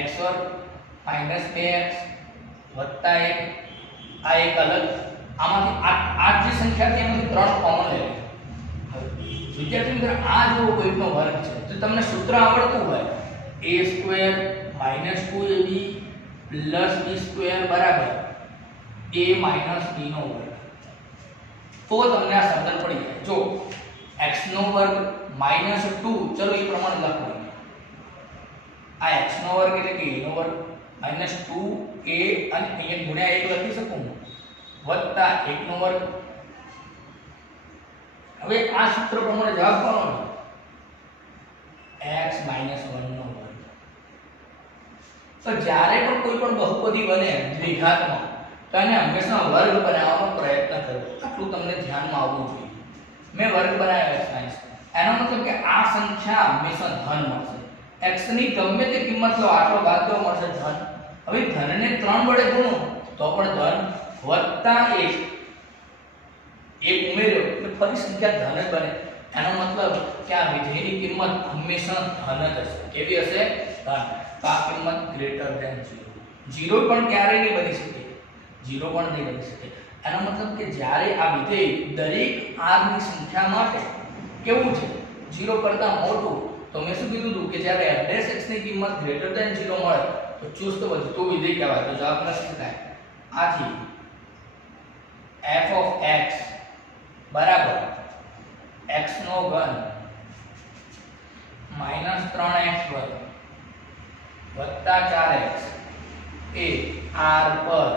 x વર્ગ - 2x + 1 આ એક અલગ. આમાંથી આ જે સંખ્યા છે એમાંથી 3 કોમન લઈ લો. વિદ્યાર્થી મિત્ર આ જો કોઈનો વર્ગ છે તો તમને સૂત્ર આવડતું હોય a² - 2ab + b² બરાબર a - b નો વર્ગ તો તમને આ સમજણ પડી જાય. જો x નો વર્ગ -2 ચલો એ પ્રમાણે લખો. આ x નો વર્ગ એટલે કે a નો વર્ગ -2a અને અહીંયા ગુણ્યા 1 લખી શકું હું વત્તા 1 નો વર્ગ. હવે આ સૂત્ર પ્રમાણે જવાબ કોનો મળે? x - 1 નો વર્ગ. તો જ્યારે પણ કોઈ પણ બહુપદી બને દ્વિઘાતમાં તો એને હંમેશા વર્ગ બનાવવાનો પ્રયત્ન કરવો. આટલું તમને ધ્યાનમાં આવવું જોઈએ. મેં વર્ગ બનાવ્યો x - એનો મતલબ કે આ સંખ્યા હંમેશા ધન મળશે. x ની ગમે તે કિંમત લો આટલો ભાગ કેવો મળશે? ધન. હવે ધનને 3 વડે ગુણો તો પણ ધન વત્તા 1 ઉમેર્યો એટલે ફરી સંખ્યા ધન જ બને. એનો મતલબ કે આ વિધેયની કિંમત હંમેશા ધન જ હશે. કેવી હશે? ધન. તો આ કિંમત ગ્રેટર ધેન 0. 0 પણ ક્યારેય નહીં બની શકે. 0 પણ નહીં બની શકે. એનો મતલબ કે જ્યારે આ વિધેય દરેક r ની સંખ્યા માટે કેવું છે? 0 કરતા મોટું. તો મેં શું કીધું હતું કે જ્યારે f' ની કિંમત ગ્રેટર ધેન 0 મળે તો ચુસ્ત વધતું વિધેય કહેવાય. તો જવાબ શું થાય? આથી f of x બરાબર x નો ઘન -3x² વત્તા 4x એ r પર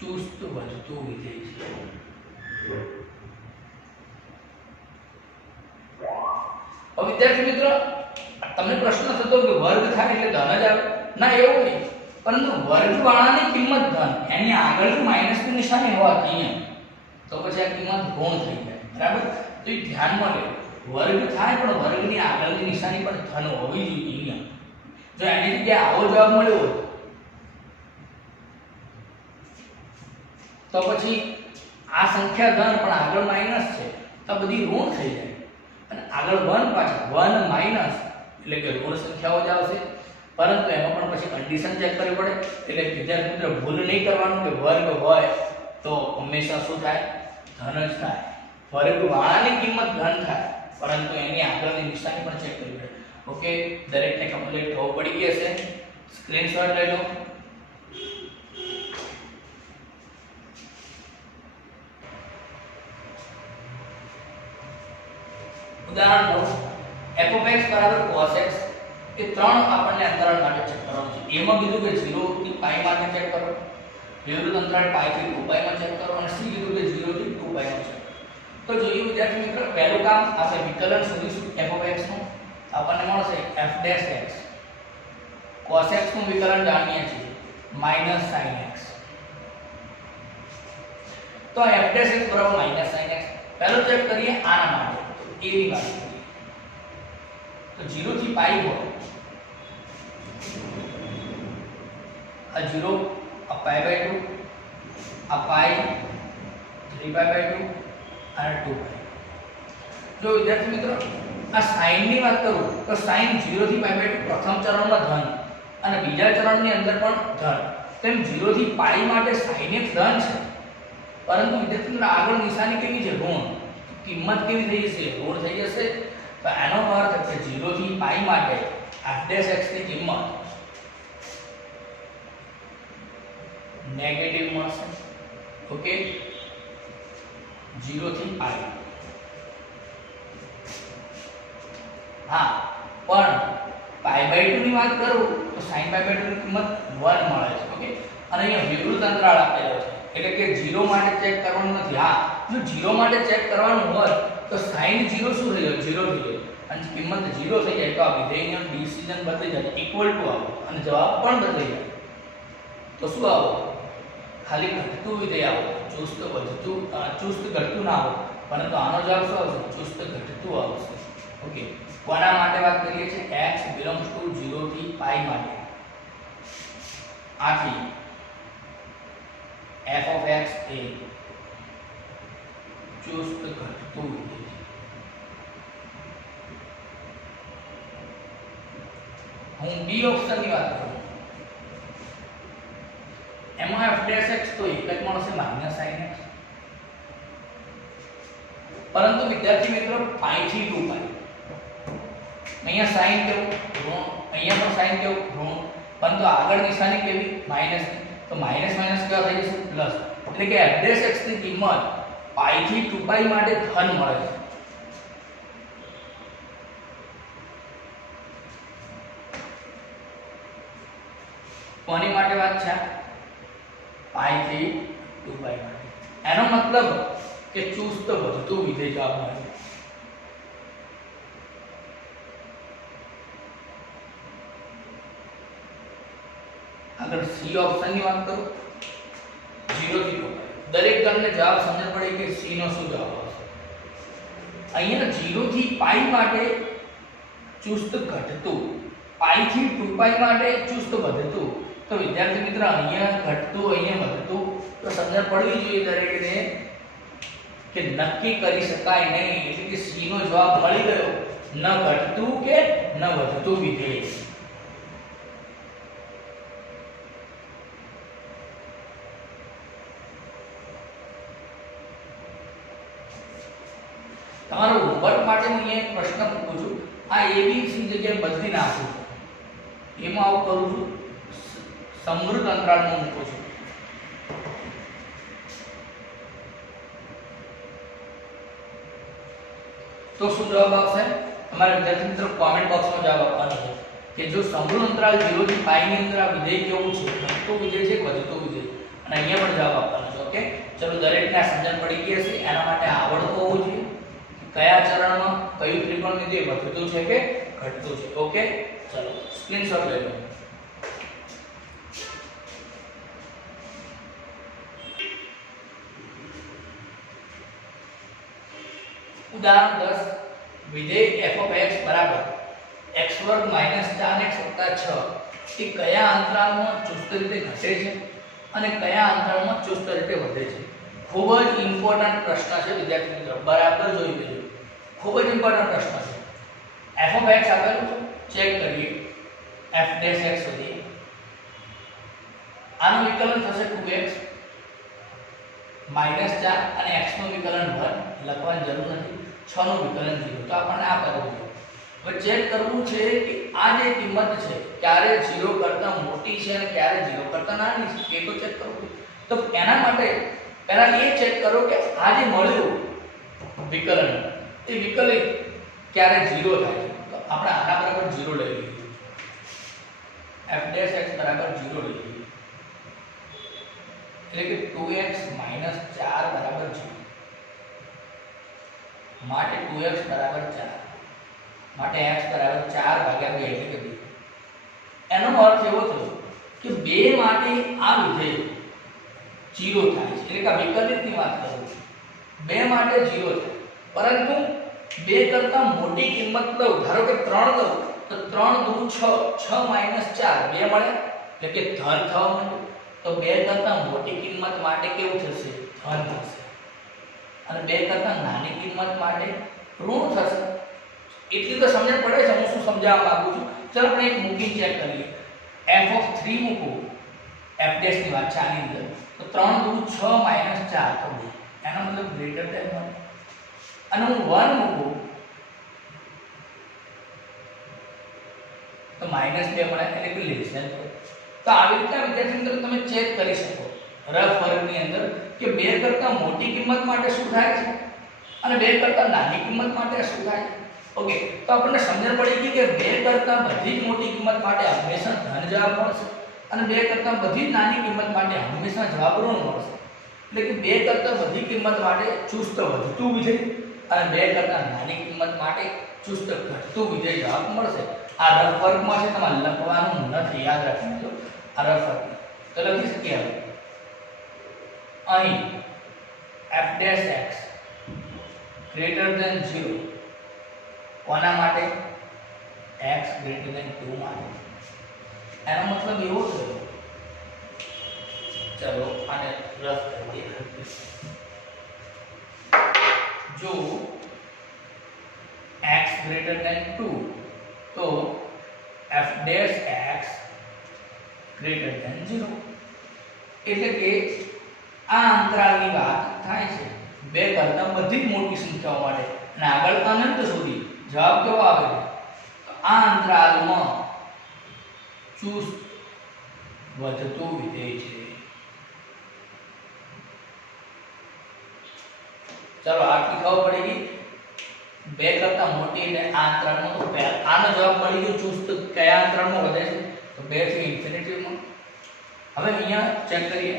ચુસ્ત વધતું વિધેય છે. હવે વિદ્યાર્થી મિત્રો તમને પ્રશ્ન થતો કે વર્ગ થાય એટલે ધન જ આવે? ના, એવું નહીં. પરંતુ વર્ગવાળાની કિંમત ધન, એની આગળની માઈનસની નિશાની હોત અહીંયા, તો પછી આ કિંમત ઋણ થઈ જાય. બરાબર? તો એ ધ્યાનમાં લે. વર્ગ થાય પણ વર્ગની આગળની નિશાની પણ ધન હોવી જોઈએ અહીંયા. જો એની જગ્યાએ આવો જવાબ મળ્યો હોત તો પછી આ સંખ્યા ધન પણ આગળ માઈનસ છે તો બધી ઋણ થઈ જાય. અને આગળ 1 પાછળ 1 માઈનસ એટલે કે ઋણ સંખ્યાઓ જ આવશે. પરંતુ એમાં પણ પછી કન્ડિશન ચેક કરવી પડે. એટલે વિદ્યાર્થી મિત્રો ભૂલ નહીં કરવાનું કે વર્ગ હોય તો હંમેશા શું થાય? ધન જ થાય. વર્ગવાળાની કિંમત ધન થાય પરંતુ એની આગળની નિશાની પણ ચેક કરવી પડે. ઓકે, દરેકને કમ્પ્લીટ ખબર પડી ગઈ હશે. સ્ક્રીનશોટ લઈ લો. ઉદાહરણ 9 f of x cos x એ ત્રણ આપણને અંતરાલ માટે ચેક કરવાનું છે. એમાં કીધું કે 0 થી π માટે ચેક કરો, વિરુદ્ધ અંતરાલ π થી 2π માં ચેક કરો અને c કીધું કે 0 થી 2π માં ચેક કરો. તો જોઈએ વિદ્યાર્થી મિત્રો, પહેલું કામ આપણે વિકલન શોધીશું f of x નું. આપણને મળશે f' x cos x નું વિકલન જાણીએ છીએ -sin x. તો f' x -sin x પહેલો ચેક કરીએ આના માટે. a ની વાત કરીએ તો 0 થી π હોય આ 0 આ π/2 આ π 3π/2 અને 2π. જો વિદ્યાર્થી મિત્રો આ sin ની વાત કરું તો sin 0 થી π/2 પ્રથમ ચરણમાં ધન અને બીજા ચરણની અંદર પણ ધન. તેમ 0 થી π માટે sin x ધન છે પરંતુ વિદ્યાર્થી મિત્રો આગળ નિશાની કેવી છે? ઋણ. કિંમત કેવી થઈ જશે? ઋણ થઈ જશે. તો એનો અર્થ કે 0 થી π માટે f' ની કિંમત નેગેટિવ મળશે. ઓકે, 0 થી π. હા, પણ π/2 ની વાત કરું તો sin π/2 ની કિંમત 1 મળે છે. ઓકે, અને અહીંયા વિરુદ્ધ અંતરાળ આપેલો છે એટલે કે 0 માટે ચેક કરવાનું નથી. હા, જો 0 માટે ચેક કરવાનું હોય તો sin 0 શું થઈ જાય? 0 થઈ જાય. અને કિંમત 0 થઈ જાય તો આ વિધેયનો ડિસિઝન બદલી જાય, ઇક્વલ ટુ આવો અને જવાબ પણ બદલી જાય. તો શું આવો? ખાલી ઘટતું વિધેય આવો. ચુસ્ત વધતું ચુસ્ત ઘટતું ના આવો, પરંતુ આનો જવાબ શું આવશે? ચુસ્ત ઘટતું આવશે. ઓકે, કોના માટે વાત કરીએ છીએ? x belongs to 0 થી π માટે. આથી f of x એ ચુસ્ત ઘટતું વિધેય છે. હું b ઓપ્શનની વાત કરું એમાં f' તો એક જ મળશે -sin x. પરંતુ વિદ્યાર્થી મિત્રો π થી 2π અહીંયા sin કેવું? ઋણ. અહીંયા પણ sin કેવું? ઋણ. પરંતુ આગળ નિશાની કેવી? માઈનસ. તો માઈનસ માઈનસ કેવા થઈ જશે? પ્લસ. એટલે કે f' ની કિંમત π થી 2π માટે ધન મળે છે. કોની માટે વાત છે? π થી 2π માટે. એનો મતલબ કે ચુસ્ત વધતું વિધેય જવાબ મળે. આગળ c ઓપ્શનની વાત કરું 0 થી 2π. દરેક તમને જવાબ સમજ પડે કે c નો શું જવાબ આવશે. અહીંયા 0 થી π માટે ચુસ્ત ઘટતું, π થી 2π માટે ચુસ્ત વધતું. તો વિદ્યાર્થી મિત્ર અહીંયા ઘટતું, અહીંયા વધતું, તો સમજણ પડવી જોઈએ દરેકને કે નક્કી કરી શકાય નહીં, એટલે કે સી નો જવાબ મળી ગયો, ન ઘટતું કે ન વધતું વિધેય. તમારો હોમવર્ક માટે હું અહીંયા એક પ્રશ્ન પૂછું છું. આ એબીસી જગ્યાએ બદલી નાખું છું, એમાં આવું કરું છું, સમૃદ્ધ અંતરાળમાં મૂકું છું. તો શું જવાબ આવશે? તમારે વિદ્યાર્થી મિત્રો કોમેન્ટ બોક્સમાં જવાબ આપવાનો છે કે જો સમૃદ્ધ અંતરાળ 0 થી પાઈ ની અંદર આ વિધેય કેવું છે, ઘટતું વિધેય છે કે વધતું વિધેય, અને અહીંયા પણ જવાબ આપવાનો છે. ઓકે, ચલો દરેકને આ સમજણ પડી ગઈ હશે. એના માટે આવડતું હોવું જોઈએ કયા ચરણમાં કયું ત્રિકોણ વિધેય વધતું છે કે ઘટતું છે. ઓકે, ચલો સ્ક્રીનશોટ લઈ લો. ઉદાહરણ 10, વિધેય f(x) બરાબર x² - 4x + 6 એ કયા અંતરાલમાં ચુસ્ત રીતે ઘટે છે અને કયા અંતરાલમાં ચુસ્ત રીતે વધે છે? ખૂબ જ ઇમ્પોર્ટન્ટ પ્રશ્ન છે વિદ્યાર્થી મિત્રો, બરાબર જોઈ લેજો. ખૂબ જ ઇમ્પોર્ટન્ટ પ્રશ્ન છે. f(x) આપેલું છે, ચેક કરીએ. f'(x) સુધી આનું વિકલન થશે 2x - 4 અને x નું વિકલન 1 લખવાની જરૂર નથી, 6 નું વિકલન 0. તો આપણને આ કરવું જોઈએ. હવે ચેક કરવું છે કે આ જે કિંમત છે ક્યારે 0 કરતા મોટી છે અને ક્યારે 0 કરતા નાની છે, એ તો ચેક કરવું. તો એના માટે પહેલા એ ચેક કરો કે આ જે મળ્યું વિકલન, એ વિકલિત ક્યારે 0 થાય છે. તો આપણે આના બરાબર 0 લઈ લઈએ, f'(x) બરાબર 0 લઈ લઈએ, એટલે કે 2x - 4 બરાબર 0. માટે 2x બરાબર 4, માટે x બરાબર 4 ભાગ્યા 2 એટલે કે 2. એનો અર્થ એવો થયો કે 2 માટે આ વિધેય 0 થાય છે, એટલે કે વિકલિતની વાત કરું છું. 2 માટે 0 થાય, પરંતુ 2 કરતા મોટી કિંમત લઉં, ધારો કે 3 લઉં, તો 3 દુ 6, 6 - 4 2 મળે, એટલે કે ધન થવા માંડ્યું. તો 2 કરતા મોટી કિંમત માટે કેવું થશે? ધન થશે. અને 2 કરતા નાની કિંમત માટે ઋણ થશે. એટલી તો સમજણ પડે છે, હું શું સમજાવવા માંગુ છું. ચાલો આપણે એક મૂકીને ચેક કરીએ. f(3) મૂકું, f' ની વાત છે આની અંદર, તો 3 દુ 6 - 4 તો 2, એનો મતલબ ગ્રેટર ધેન 1. અને હું 1 મૂકું તો -2 મળે, એટલે કે લેસ ધેન 4. તો આવી રીતના વિદ્યાર્થી મિત્રો તમે ચેક કરી શકો રફ વર્ગની અંદર કે 2 કરતા મોટી કિંમત માટે શું થાય છે અને 2 કરતા નાની કિંમત માટે શું થાય છે. ઓકે, તો આપણને સમજણ પડી ગઈ કે 2 કરતા બધી જ મોટી કિંમત માટે હંમેશા ધન જવાબ મળશે અને 2 કરતા બધી જ નાની કિંમત માટે હંમેશા જવાબ ઋણ મળશે. એટલે કે 2 કરતા બધી કિંમત માટે ચુસ્ત વધતું વિધેય અને 2 કરતા નાની કિંમત માટે ચુસ્ત ઘટતું વિધેય જવાબ મળશે. આ રફ વર્ગમાં છે, તમારે લખવાનું નથી, યાદ રાખજો. આ રફ વર્ગ તો લખી શકીએ હવે અહીં f'(x) greater than 0 કોના માટે? x greater than 2 માટે. એનો મતલબ એવો થયો, ચલો આને રફ કરી દઈએ. જો x greater than 2 તો f'(x) greater than 0, એટલે કે આ અંતરાલની વાત થાય છે 2 કરતા બધી જ મોટી સંખ્યાઓ માટે અને આગળ અનંત સુધી. જવાબ કેવો આવે છે? આ અંતરાલમાં ચુસ્ત વધતું વિધેય છે. ચલો આટલી ખબર પડી ગઈ. 2 કરતા મોટી એટલે આ અંતરાલમાં, તો આનો જવાબ મળી ગયો ચુસ્ત કયા અંતરાલમાં વધે છે, તો 2 થી ઇન્ફિનિટીમાં. હવે અહીંયા ચેક કરીએ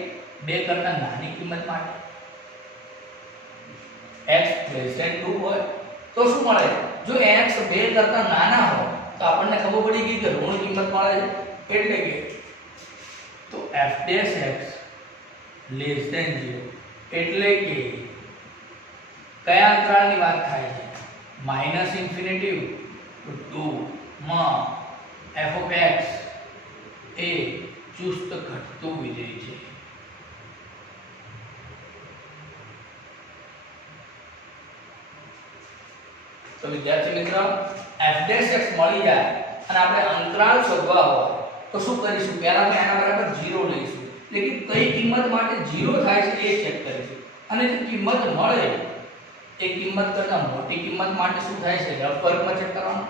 2 કરતા નાની કિંમત માટે x <2 હોય તો શું મળે? જો x 2 કરતા નાના હોય તો આપણને ખબર પડી ગઈ કે ઋણ કિંમત મળે છે, એટલે કે તો f'(x) less than 0, એટલે કે કયા અંતરાલની વાત થાય છે? -∞ to 2 માં f(x) એ ચુસ્ત ઘટતું વિધેય છે. તો વિદ્યાર્થી મિત્ર f' મળી જાય અને આપણે અંતરાલ શોધવા હોય તો શું કરીશું? પહેલા તો એના બરાબર 0 લઈશું, એટલે કે કઈ કિંમત માટે 0 થાય છે એ ચેક કરીશું, અને જે કિંમત મળે એ કિંમત કરતા મોટી કિંમત માટે શું થાય છે રફ વર્ગમાં ચેક કરવાનું,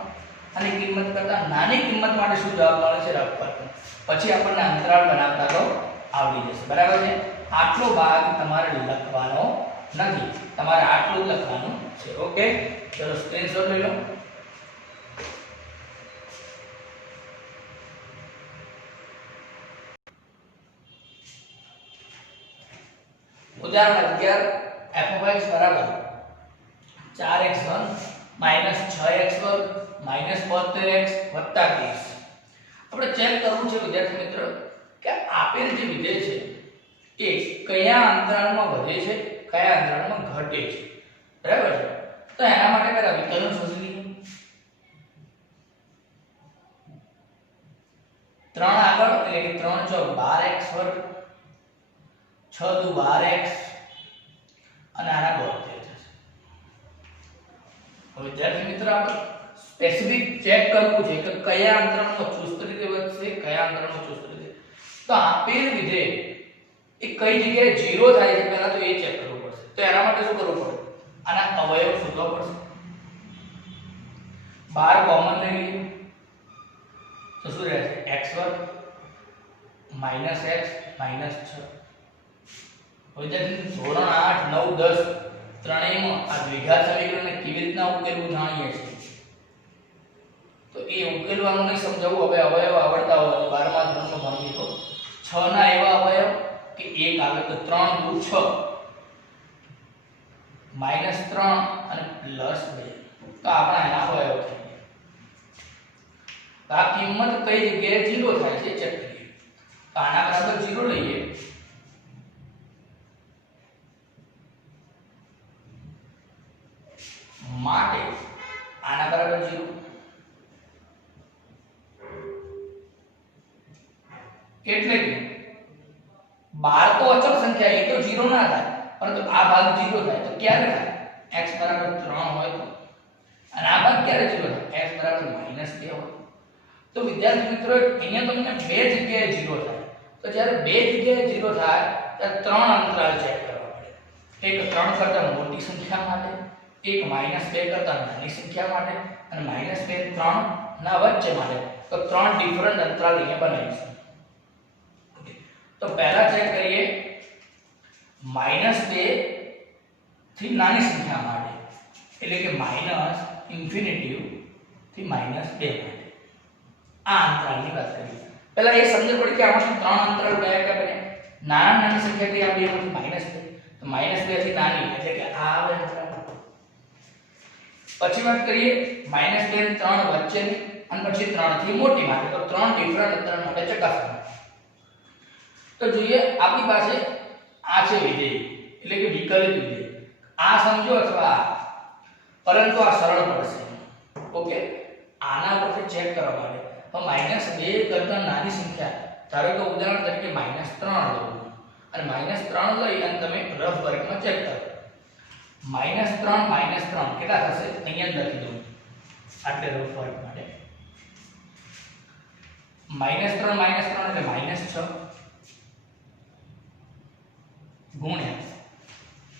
અને કિંમત કરતા નાની કિંમત માટે શું જવાબ મળે છે રફ વર્ગમાં. પછી આપણને અંતરાલ બનાવતા તો આવડી જશે. બરાબર છે? આટલો ભાગ તમારે લખવાનો નથી, તમારે આટલું લખવાનું છે. ઓકે, ચલો સ્ક્રીનશોટ લઈ લો. ઉદાહરણ 11 f(x) બરાબર 4x1 6x2 72x 30. આપણે ચેક કરવું છે વિદ્યાર્થી મિત્ર કે આપેલ જે વિધેય છે એ કયા અંતરાલમાં વધે છે, કયા અંતરાલમાં ઘટે છે. બરાબર છે? તો એના માટે પહેલા વિકલન શોધી લઈએ. 3 આગળ એટલે કે 3 ચોક 12x2 6 દુ 12x અને આના 72 થશે. હવે વિદ્યાર્થી મિત્ર આપણે સ્પેસિફિક ચેક કરવું છે કે કયા અંતરાલમાં ચુસ્ત રીતે વધશે, કયા અંતરાલમાં ચુસ્ત રીતે. તો આપેલ વિધેય એ કઈ જગ્યાએ 0 થાય છે પહેલા તો એ ચેક કરવું પડશે. તો એના માટે શું કરવું પડે? આના અવયવ શોધવા પડશે. 12 કોમન લઈ લઈએ તો શું રહેશે? x2 x 6. વિદ્યાર્થી ધોરણ 8 9 10 ત્રણેયમાં આ દ્વિઘાત સમીકરણને કેવી રીતના ઉકેલવું જાણીએ છીએ. તો એ ઉકેલવાનું નહીં સમજાવું, હવે અવયવ આવડતા હોય 12મા ધોરણમાં ભણીએ તો 6 ના એવા અવયવ કે 1 આવે તો 3 દુ 6 -3 અને +2. તો આપણા એના અવયવ થઈ ગયા. તો આ કિંમત કઈ જગ્યાએ 0 થાય છે ચેક કરીએ. તો આના બરાબર 0 લઈએ માટે આના બરાબર 0, એટલે કે 12 તો અચળ સંખ્યા, એ તો 0 ના થાય, પરંતુ આ ભાગ 0 થાય. તો ક્યારે થાય? x બરાબર 3 હોય તો. અને આ ભાગ ક્યારે 0 થાય? x બરાબર -2 હોય. તો વિદ્યાર્થી મિત્રો અહીંયા તમને બે જગ્યાએ 0 થાય. તો જ્યારે બે જગ્યાએ 0 થાય ત્યારે ત્રણ અંતરાલ ચેક કરવા પડે. એક 3 કરતા મોટી સંખ્યા માટે, એક -2 કરતા નાની સંખ્યા માટે, અને -2 3 ના વચ્ચે માટે. તો ત્રણ ડિફરન્ટ અંતરાલ અહીંયા બનાવીશું. તો પહેલા ચેક કરીએ -2 થી નાની સંખ્યા માટે, એટલે કે −∞ થી -2 માટે. આ અંતરાલની વાત કરીએ. પહેલા એ સમજ પડી કે આમાં ત્રણ અંતરાલ કયા કયા બને. નાની સંખ્યા કઈ આપણી -2, તો -2 થી નાની એટલે કે આ આવે અંતરાલ. પછી વાત કરીએ -2 થી 3 વચ્ચેની, અને પછી 3 થી મોટી માટે. તો ત્રણ ડિફરન્ટ અંતરાલ માટે ચકાસવાનું. તો જોઈએ આપણી પાસે આ છે વિધેય, એટલે કે વિકલિત વિધેય. આ સમજો અથવા પરંતુ આ સરળ પડશે. ઓકે, આના પરથી ચેક કરવા માટે તો -2 કરતા નાની સંખ્યા, ધારો કે ઉદાહરણ તરીકે -3 લો, અને -3 લઈ અને તમે રફ વર્ગમાં ચેક કરો. -3 કેટલા થશે? અહીંયા લખી દઉં આટલે રફ વર્ગ માટે. -3 એટલે -6 ગુણ્યા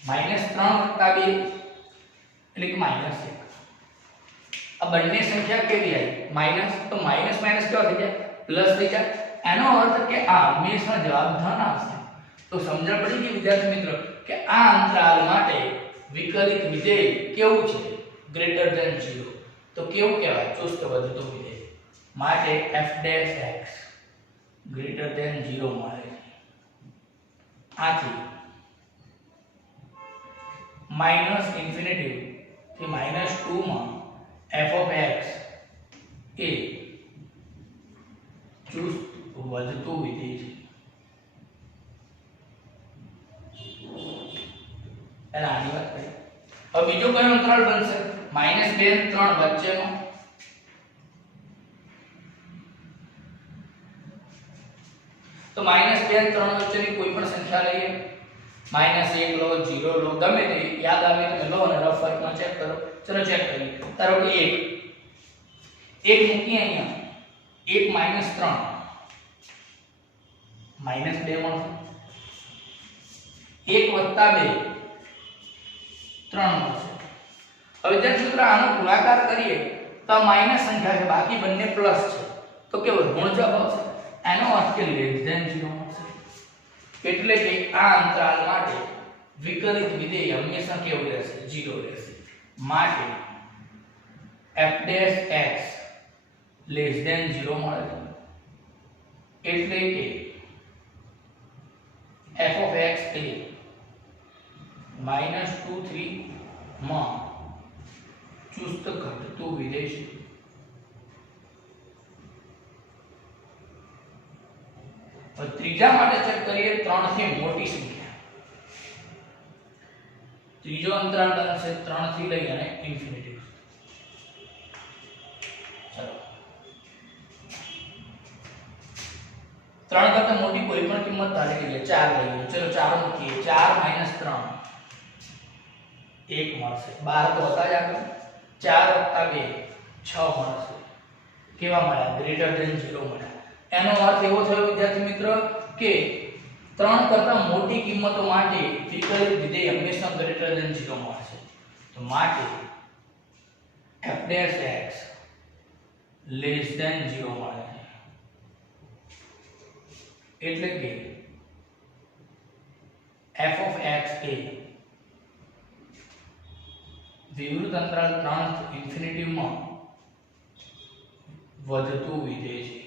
-3 + 2 એટલે કે -1. આ બંને સંખ્યા કેવી આવી? માઈનસ, તો માઈનસ માઈનસ કેવા થઈ જાય? પ્લસ થઈ જાય. એનો અર્થ કે આ હંમેશા જવાબ ધન આવશે. તો સમજણ પડી ગઈ વિદ્યાર્થી મિત્રો કે આ અંતરાલ માટે વિકલિત વિધેય કેવું છે? Greater than 0. તો કેવું કહેવાય? ચુસ્ત વધતું વિધેય. માટે f' ગ્રેટર ધેન 0 મળે છે. આથી -∞ થી -2 માં f(x) એ ચુસ્ત વધતું વિધેય છે. પહેલા આની વાત કરીએ. હવે બીજો કયો અંતરાલ બનશે? -2 અને 3 વચ્ચેનો. તો -2 અને 3 વચ્ચેની કોઈ પણ સંખ્યા લઈએ. -1 લો, 0 લો, ગમે તે યાદ આવે તો લો અને રફ વર્કમાં ચેક કરો. ચલો ચેક કરીએ. ધારો કે 1 મૂકીએ અહીંયા 1 - 3 -2 મળશે. 1 + 2 3 મળશે. હવે જે સૂત્ર આનો ગુણાકાર કરીએ તો માઈનસ સંખ્યા છે, બાકી બંને પ્લસ છે, તો કેવો ઋણ જવાબ આવશે. એનો અર્થ કે લેસ ધેન 0 મળશે. એટલે કે આ અંતરાલ માટે વિકલિત વિધેય હંમેશા કેવું રહેશે? 0 રહેશે. માટે f' લેસ ધેન 0 મળે છે. એટલે કે f of x એ -2 3 માં ચુસ્ત ઘટતું વિધેય છે. ત્રીજા માટે ચેક કરીએ 3 થી મોટી સંખ્યા. ત્રીજો અંતરાલ બનશે 3 થી લઈ અને ઇન્ફિનિટી. ચલો 3 કરતા મોટી કોઈ પણ કિંમત ધારી લઈએ, 4 લઈએ. ચલો 4 મૂકીએ. 4 - 3 1 મળશે. 12 તો હતા જ આગળ. 4 + 2 6 મળશે. કેવા મળ્યા? ગ્રેટર ધેન 0 મળ્યા. એનો અર્થ એવો થયો વિદ્યાર્થી મિત્ર કે 3 કરતા મોટી કિંમતો માટે વિકલિત વિધેય હંમેશા ગ્રેટર ધેન 0 મળશે. તો માટે f' લેસ ધેન 0 મળે છે. એટલે કે f of x એ વિવૃત અંતરાલ 3 થી ઇન્ફિનિટી માં વધતું વિધેય છે.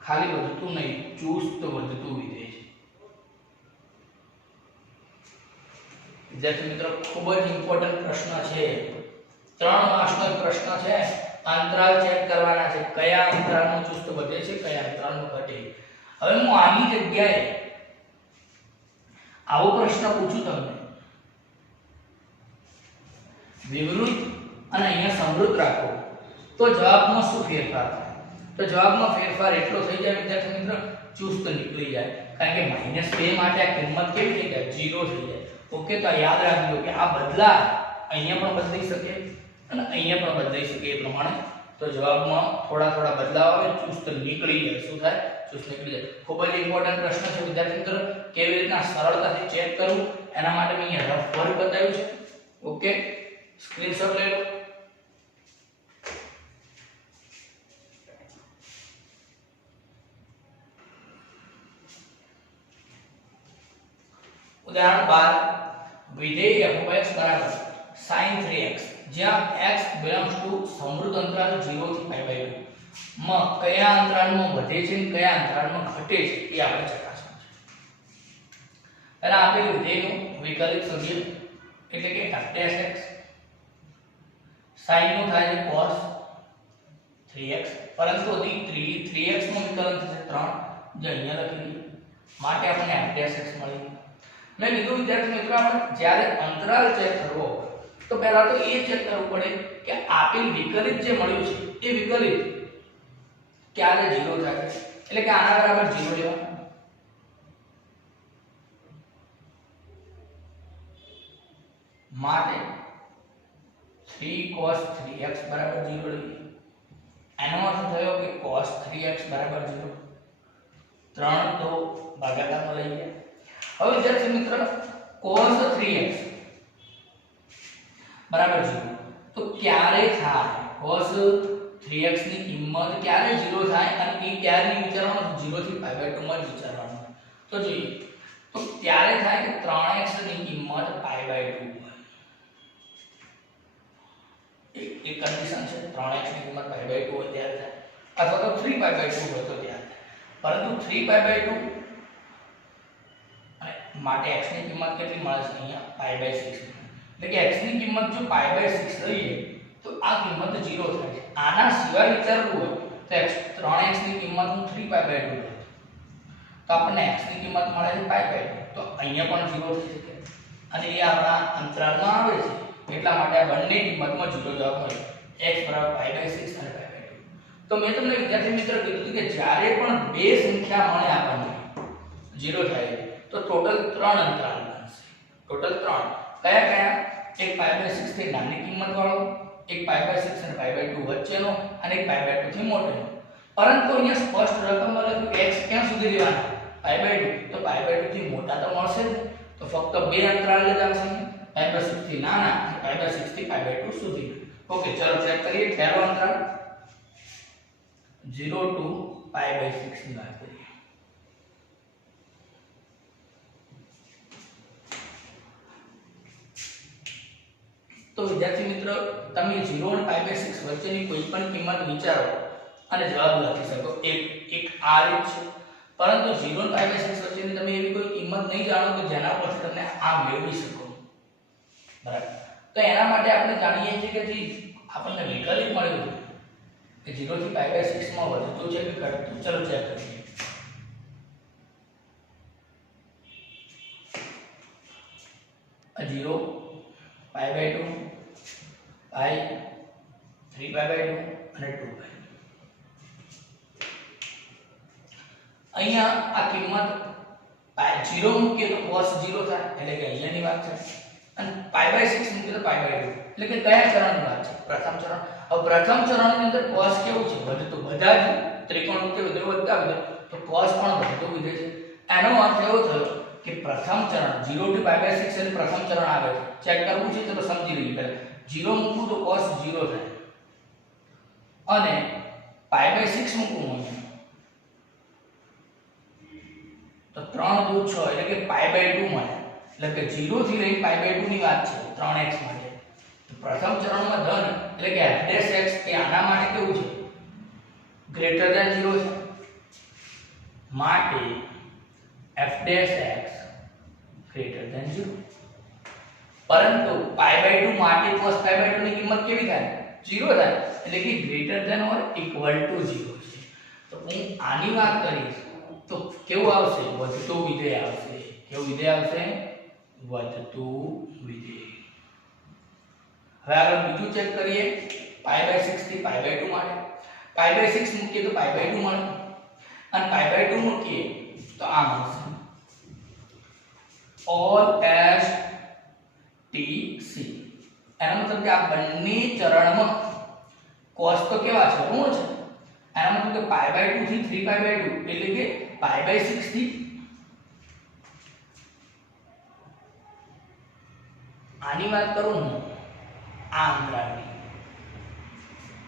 ખાલી વધતું નહીં, ચુસ્ત વધતું વિધેય છે. વિદ્યાર્થી મિત્રો ખૂબ જ ઇમ્પોર્ટન્ટ પ્રશ્ન છે. 3 માર્ક્સનો પ્રશ્ન છે. અંતરાલ ચેક કરવાના છે, કયા અંતરાલમાં ચુસ્ત વધે છે, કયા અંતરાલમાં ઘટે. હવે હું આની જગ્યાએ આવો પ્રશ્ન પૂછું તમને, વિવૃત અને અહીંયા સમૃદ્ધ રાખો, તો જવાબમાં શું ફેરફાર થાય? તો જવાબમાં ફેરફાર એટલો થઈ જાય વિદ્યાર્થી મિત્ર, ચુસ્ત નીકળી જાય. કારણ કે -2 માટે આ કિંમત કેવી થઈ જાય? 0 થઈ જાય. ઓકે, તો યાદ રાખજો કે આ બદલા અહીંયા પણ બદલાઈ શકે અને અહીંયા પણ બદલાઈ શકે. એ પ્રમાણે તો જવાબમાં થોડા બદલાવ આવે, ચુસ્ત નીકળી જાય. શું થાય? ચુસ્ત નીકળી જાય. ખૂબ જ ઇમ્પોર્ટન્ટ પ્રશ્ન છે વિદ્યાર્થી મિત્રો. કેવી રીતના સરળતાથી ચેક કરવું એના માટે મેં અહીંયા રફ વર્ક બતાવ્યું છે. ઓકે, સ્ક્રીનશોટ લઈ લો. ઉદાહરણ 12 વિધેય f of x બરાબર sin 3x જ્યાં x belongs to સમૃદ્ધ અંતરાલ 0 થી π/2 માં કયા અંતરાલમાં વધે છે અને કયા અંતરાલમાં ઘટે છે એ આપણે ચકાસવાનું છે. પહેલા આપેલ વિધેયનું વિકલિત સમજીએ. એટલે કે f' sin નું થાય છે cos 3x, પરંતુ અહીં 3x નું વિકલન થશે 3, જે અહીંયા લખી દઈએ. માટે આપણને f' મળી. મેં કીધું વિદ્યાર્થી મિત્રો, આપણે જ્યારે અંતરાલ ચેક કરવો તો પહેલા તો એ ચેક કરવું પડે કે આપેલ વિકલિત જે મળ્યું છે એ વિકલિત ક્યારે 0 થાય છે. એટલે કે આના બરાબર 0 લેવાનું. માટે 3 cos 3x બરાબર 0 લઈએ. એનો અર્થ થયો કે cos 3x બરાબર 0. 3 તો ભાગાકારમાં લઈ ગયા. હવે વિદ્યાર્થી મિત્ર, cos 3x બરાબર 0 તો ક્યારે થાય? cos 3x ની કિંમત ક્યારે 0 થાય અને એ ક્યારે વિચારવાનું? 0 થી π/2 માં જ વિચારવાનું. તો જોઈએ, તો ત્યારે થાય કે 3x ની કિંમત π/2 એક કન્ડિશન છે. 3x ની કિંમત π/2 હોય ત્યારે થાય, અથવા તો 3π/2 હોય તો ત્યારે થાય. પરંતુ 3π/2 માટે x ની કિંમત કેટલી મળે છે? અહીંયા π/6. એટલે કે x ની કિંમત જો π/6 લઈએ તો આ કિંમત 0 થાય છે. આના સિવાય વિચારવું હોય તો 3x ની કિંમત હું 3π/2 લઉં તો આપણને x ની કિંમત મળે છે π/2. તો અહીંયા પણ 0 થઈ શકે અને એ આપણા અંતરાલમાં આવે છે. એટલા માટે આ બંને કિંમતમાં 0 જવાબ મળ્યો. x બરાબર π/6 અને π/2. તો મેં તમને વિદ્યાર્થી મિત્ર કીધું કે જ્યારે પણ બે સંખ્યા મળે આપણને 0 થાય તો ટોટલ 3 અંતરાલ બનશે. ટોટલ 3 કયા કયા? એક π/6 થી નાની કિંમત વાળો, એક π/6 અને π/2 વચ્ચેનો અને એક π/2 થી મોટોનો. પરંતુ અહીંયા સ્પષ્ટ રકમમાં લખ્યું x ક્યાં સુધી લેવાના π/2, તો π/2 થી મોટા તો મળશે જ. તો ફક્ત બે અંતરાલ જ આવશે, π/6 થી નાના અને π/6 થી π/2 સુધી. ઓકે, ચલો ચેક કરીએ. પહેલો અંતરાલ 0 to π/6 ની વાત કરીએ. તો વિદ્યાર્થી મિત્રો, તમે 0 અને π/6 વચ્ચેની કોઈ પણ કિંમત વિચારો અને જવાબ લખી શકો. એક આ રીત છે. પરંતુ 0 અને π/6 વચ્ચેની તમે એવી કોઈ કિંમત નહીં જાણો કે જેના પરથી તમે આ મેળવી શકો. બરાબર? તો એના માટે આપણે જાણીએ છીએ કે જે આપણને વિકલ્પ મળ્યું છે કે 0 થી π/6 માં વધતું છે કે ઘટતું. ચલો ચેક કરીએ. આ 0 π/2 π 3π/2 અને 2π. અહીંયા આ કિંમત 0 મૂકીએ તો cos 0 થાય, એટલે કે અહીંયાની વાત છે. અને π/6 મૂકીએ તો π/2, એટલે કે કયા ચરણની વાત છે? પ્રથમ ચરણ. હવે પ્રથમ ચરણની અંદર cos કેવું છે? વધતું. બધા જ ત્રિકોણ કે વધતા વિધેય તો cos પણ વધતું વિધેય છે. એનો અર્થ એવો થયો કે પ્રથમ ચરણ 0 થી π/6 એટલે પ્રથમ ચરણ આવે છે. ચેક કરવું છે તો સમજી લઈએ. પહેલા 0 મૂકું તો cos 0 થાય અને π/6 મૂકું હું તો 3 2 6 એટલે કે π/2 મળે. એટલે કે 0 થી લઈને π/2 ની વાત છે 3x માટે. તો પ્રથમ ચરણમાં ધન એટલે કે f'(x) એ આના માટે કેવું છે? ગ્રેટર ધેન 0 છે. માટે f'(x) ગ્રેટર ધેન 0. પરંતુ π/2 માટે cos π/2 ની કિંમત કેવી થાય? 0 થાય. એટલે કે greater than or equal to 0 છે. તો હું આની વાત કરીશ તો કેવું આવશે? વધતું વિધેય આવશે. કેવું વિધેય આવશે? વધતું વિધેય. હવે આગળ બીજું ચેક કરીએ. π/6 થી π/2 માટે π/6 મૂકીએ તો π/2 મળે અને π/2 મૂકીએ તો આ મળશે. all as tc. એનો મતલબ કે આ બંને ચરણમાં cos તો કેવા છે? ઋણ છે. એનો મતલબ કે π/2 થી 3π/2 એટલે કે π/6 થી આની વાત કરું હું આ અંતરાલની,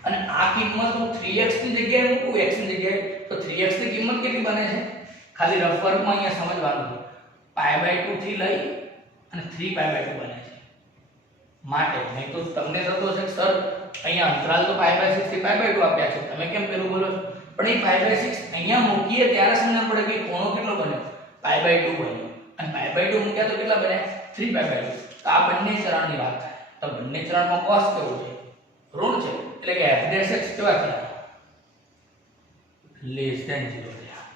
અને આ કિંમત હું 3x ની જગ્યાએ મૂકું x ની જગ્યાએ તો 3x ની કિંમત કેટલી બને છે? ખાલી રફ વર્કમાં અહીંયા સમજવાનું છે. π/2 થી લઈ અને 3π/2 બને છે. માટે નહીં તો તમને થતો હશે સર અહીંયા અંતરાલ તો π/6 થી π/2 આપ્યા છે, તમે કેમ પેલું બોલો છો? પણ એ π/6 અહીંયા મૂકીએ ત્યારે સમજણ પડે કે ખૂણો કેટલો બન્યો? π/2 બન્યો. અને π/2 મૂક્યા તો કેટલા બન્યા? 3π/2. તો આ બંને ચરણની વાત થાય. તો બંને ચરણમાં cos કેવું છે? ઋણ છે. એટલે કે f'(x) કેવા થયા? લેસ ધેન 0 થયા.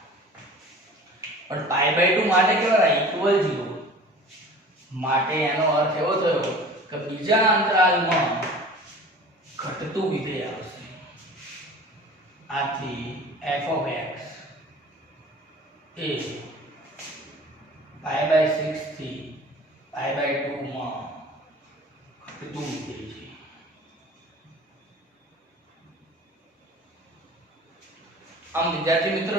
પણ π/2 માટે કેવા રહ્યા? ઇક્વલ 0. માટે એનો અર્થ એવો થયો કે બીજા અંતરાલમાં ઘટતું વિધેય આવશે. આથી f(x) એ π/6 થી π/2 માં ઘટતું વિધેય છે. આમ વિદ્યાર્થી મિત્ર,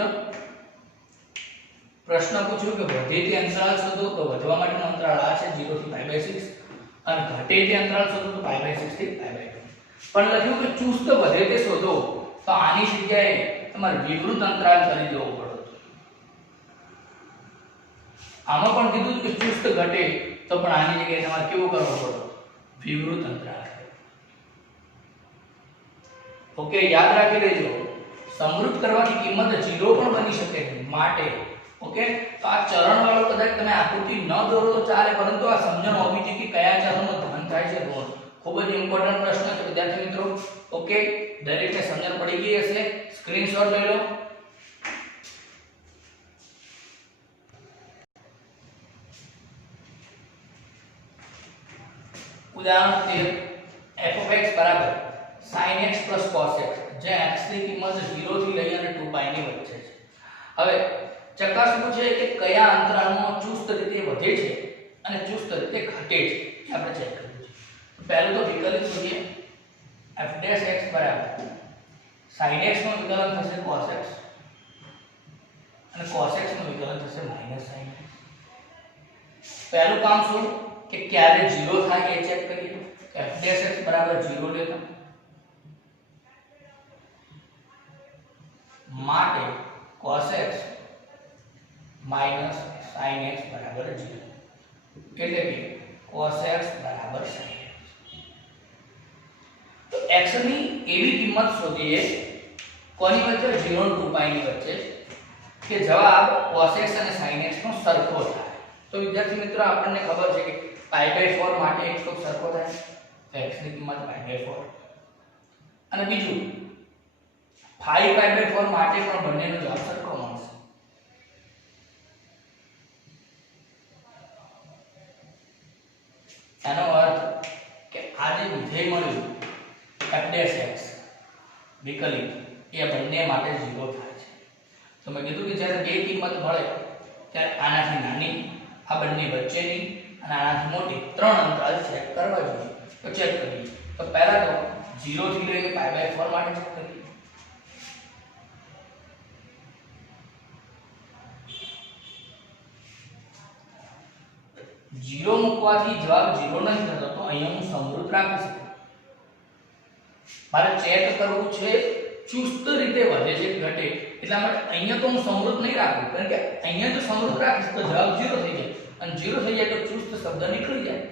પ્રશ્ન પૂછ્યો કે વધે તે અંતરાલ શોધો તો વધવા માટેનો અંતરાળ આ છે 0 થી π/6 અને ઘટે તે અંતરાળ શોધો તો π/6 થી π/2. પણ લખ્યું કે ચુસ્ત વધે તે શોધો તો આની જગ્યાએ તમારે વિવૃત અંતરાલ કરી દેવો પડે. આમાં પણ કીધું કે ચુસ્ત ઘટે તો પણ આની જગ્યાએ તમારે કેવું કરવું પડે? વિવૃત અંતરાલ. ઓકે, યાદ રાખી લેજો. સમૃદ્ધ કરવાની કિંમત 0 પણ બની શકે છે. માટે ઓકે, તો આ ચરણ વાળો કદાચ તમે આકૃતિ ન દોરો તો ચાલે, પરંતુ આ સમજણ હોવી જોઈએ કે કયા ચરણમાં ધન થાય છે ઋણ. ખૂબ જ ઇમ્પોર્ટન્ટ પ્રશ્ન છે વિદ્યાર્થી મિત્રો. ઓકે, દરેકને સમજણ પડી ગઈ હશે. સ્ક્રીનશોટ લઈ લો. ઉદાહરણ 13 f(x) બરાબર sin x + cos x, જ્યાં x ની કિંમત 0 થી લઈ અને 2π ની વચ્ચે છે. હવે ચકાસવું છે કે કયા અંતરાલમાં ચુસ્ત રીતે વધે છે અને ચુસ્ત રીતે ઘટે છે. આપણે ચેક કરવું છે. पहले तो विकलित शोधीए f डैश x बराबर sin x નું વિકલન થશે cos x અને cos x નું વિકલન થશે sin x। પહેલું કામ શું કે ક્યારે 0 થાય એ ચેક કરીએ। f ડેશ x બરાબર 0 લેતા માટે cos x sin x બરાબર 0 એટલે કે cos x બરાબર sin x। તો x ની એવી કિંમત શોધીએ કોની વચ્ચે 0 અને 2π ની વચ્ચે કે જવાબ cos x અને sin x નો સરખો થાય। તો વિદ્યાર્થી મિત્રો આપણને ખબર છે કે π/4 માટે x તો સરખો થાય x ની કિંમત π/4 અને બીજું 5π/4 માટે પણ બંનેનો જવાબ સરખો મળશે। એનો અર્થ કે આ જે વિધેય મળ્યું f ડેશ x વિકલિત એ બંને માટે 0 થાય છે। તો મેં કીધું કે જ્યારે બે કિંમત મળે ત્યારે આનાથી નાની આ બંને વચ્ચેની અને આનાથી મોટી ત્રણ અંતરાલ ચેક કરવા જોઈએ। તો ચેક કરીએ। તો પહેલા તો 0 થી લઈને π/4 માટે ચેક કરીએ। 0 મૂકવાથી જવાબ 0 નહીં થતો તો અહીંયા હું સમૃદ્ધ રાખી શકું। મારે ચેક કરવું છે ચુસ્ત રીતે વધે છે ઘટે એટલા માટે અહીંયા તો હું સમૃદ્ધ નહીં રાખું કારણ કે અહીંયા જો સમૃદ્ધ રાખીશ તો જવાબ 0 થઈ જાય અને 0 થઈ જાય તો ચુસ્ત શબ્દ નીકળી જાય।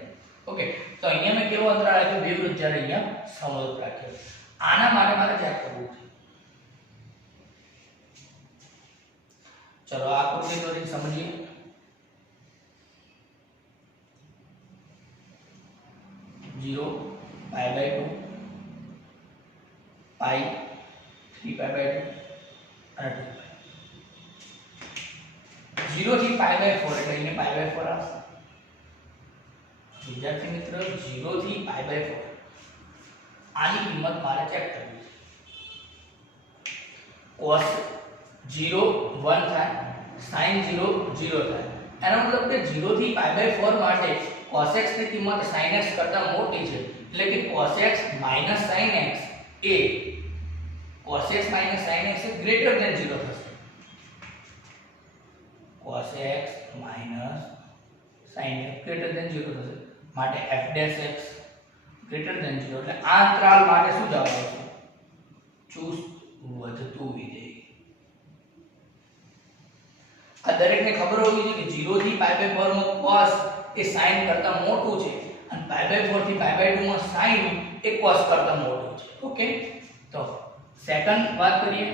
ઓકે તો અહીંયા મેં કેવો અંતરાળ આપ્યો વિવૃત જ્યારે અહીંયા સમૃદ્ધ રાખ્યો। આના માટે મારે ચેક કરવું છે। ચલો આ આકૃતિ દોરીને સમજીએ। जीरो π/2 पाई 3π/2 અને 2π 0 થી π/4 એટલે એને π/4 આવશે। વિદ્યાર્થી મિત્રો 0 થી π/4 આની કિંમત મારે ચેક કરવી છે। cos 0 1 થાય sin 0 0 થાય એનો મતલબ કે 0 થી π/4 માટે cos x ની કિંમત sin x કરતા મોટી છે એટલે કે cos x sin x એ cos x sin x greater than 0 થશે। cos x sin x greater than 0 થશે માટે f dash x greater than 0 એટલે આ અંતરાલ માટે શું જવાબ આવશે ચુસ્ત વધતું વિધેય। આ દરેકને ખબર હોવી જોઈએ કે 0 થી π/4 નો cos એ sin કરતા મોટું છે અને π/4 થી π/2 માં sin એ cos કરતા મોટું છે। ઓકે તો સેકન્ડ વાત કરીએ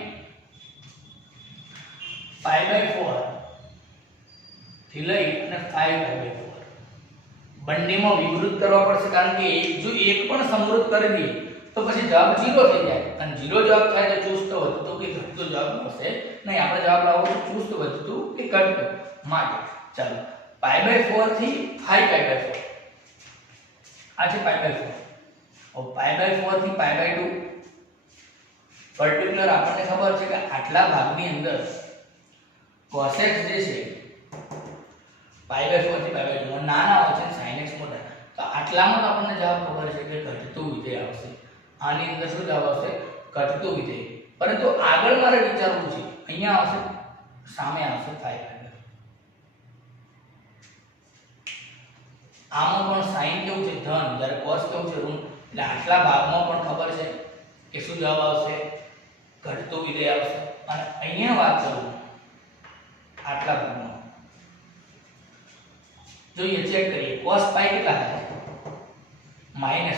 π/4 થી લઈ અને 5π/4 બંનેમાં વિવૃત કરવા પડશે કારણ કે જો એક પણ સમૃદ્ધ કરી દઈએ તો પછી જવાબ 0 થઈ જાય અને 0 જવાબ થાય તો ચુસ્ત વધતું કે ઘટતું જવાબ મળશે નહીં। આપણે જવાબ લાવવો છે ચુસ્ત વધતું કે ઘટતું માટે ચાલો π/4 થી 5π/4 આ છે π/4 और π/4 થી π/2 પર્ટિક્યુલર આપણને ખબર છે કે આટલા ભાગની અંદર cos x જે છે π/4 થી π/2 માં નાના હોય છે sin x મોટા તો આટલામાં આપણને જવાબ ખબર છે કે ઘટતું વિધેય આવશે। આની અંદર શું જવાબ આવશે ઘટતું વિધેય પરંતુ આગળ મારે વિચારવું છે અહીંયા આવશે સામે આવશે 5π આમાં પણ sin કેવું છે ધન જ્યારે cos કેવું છે ઋણ એટલે આટલા ભાગમાં પણ ખબર છે કે શું જવાબ આવશે ઘટતું વિધેય આવશે। અને અહીંયા વાત કરું આટલા ભાગમાં જોઈએ ચેક કરીએ cos π કેટલા થાય -1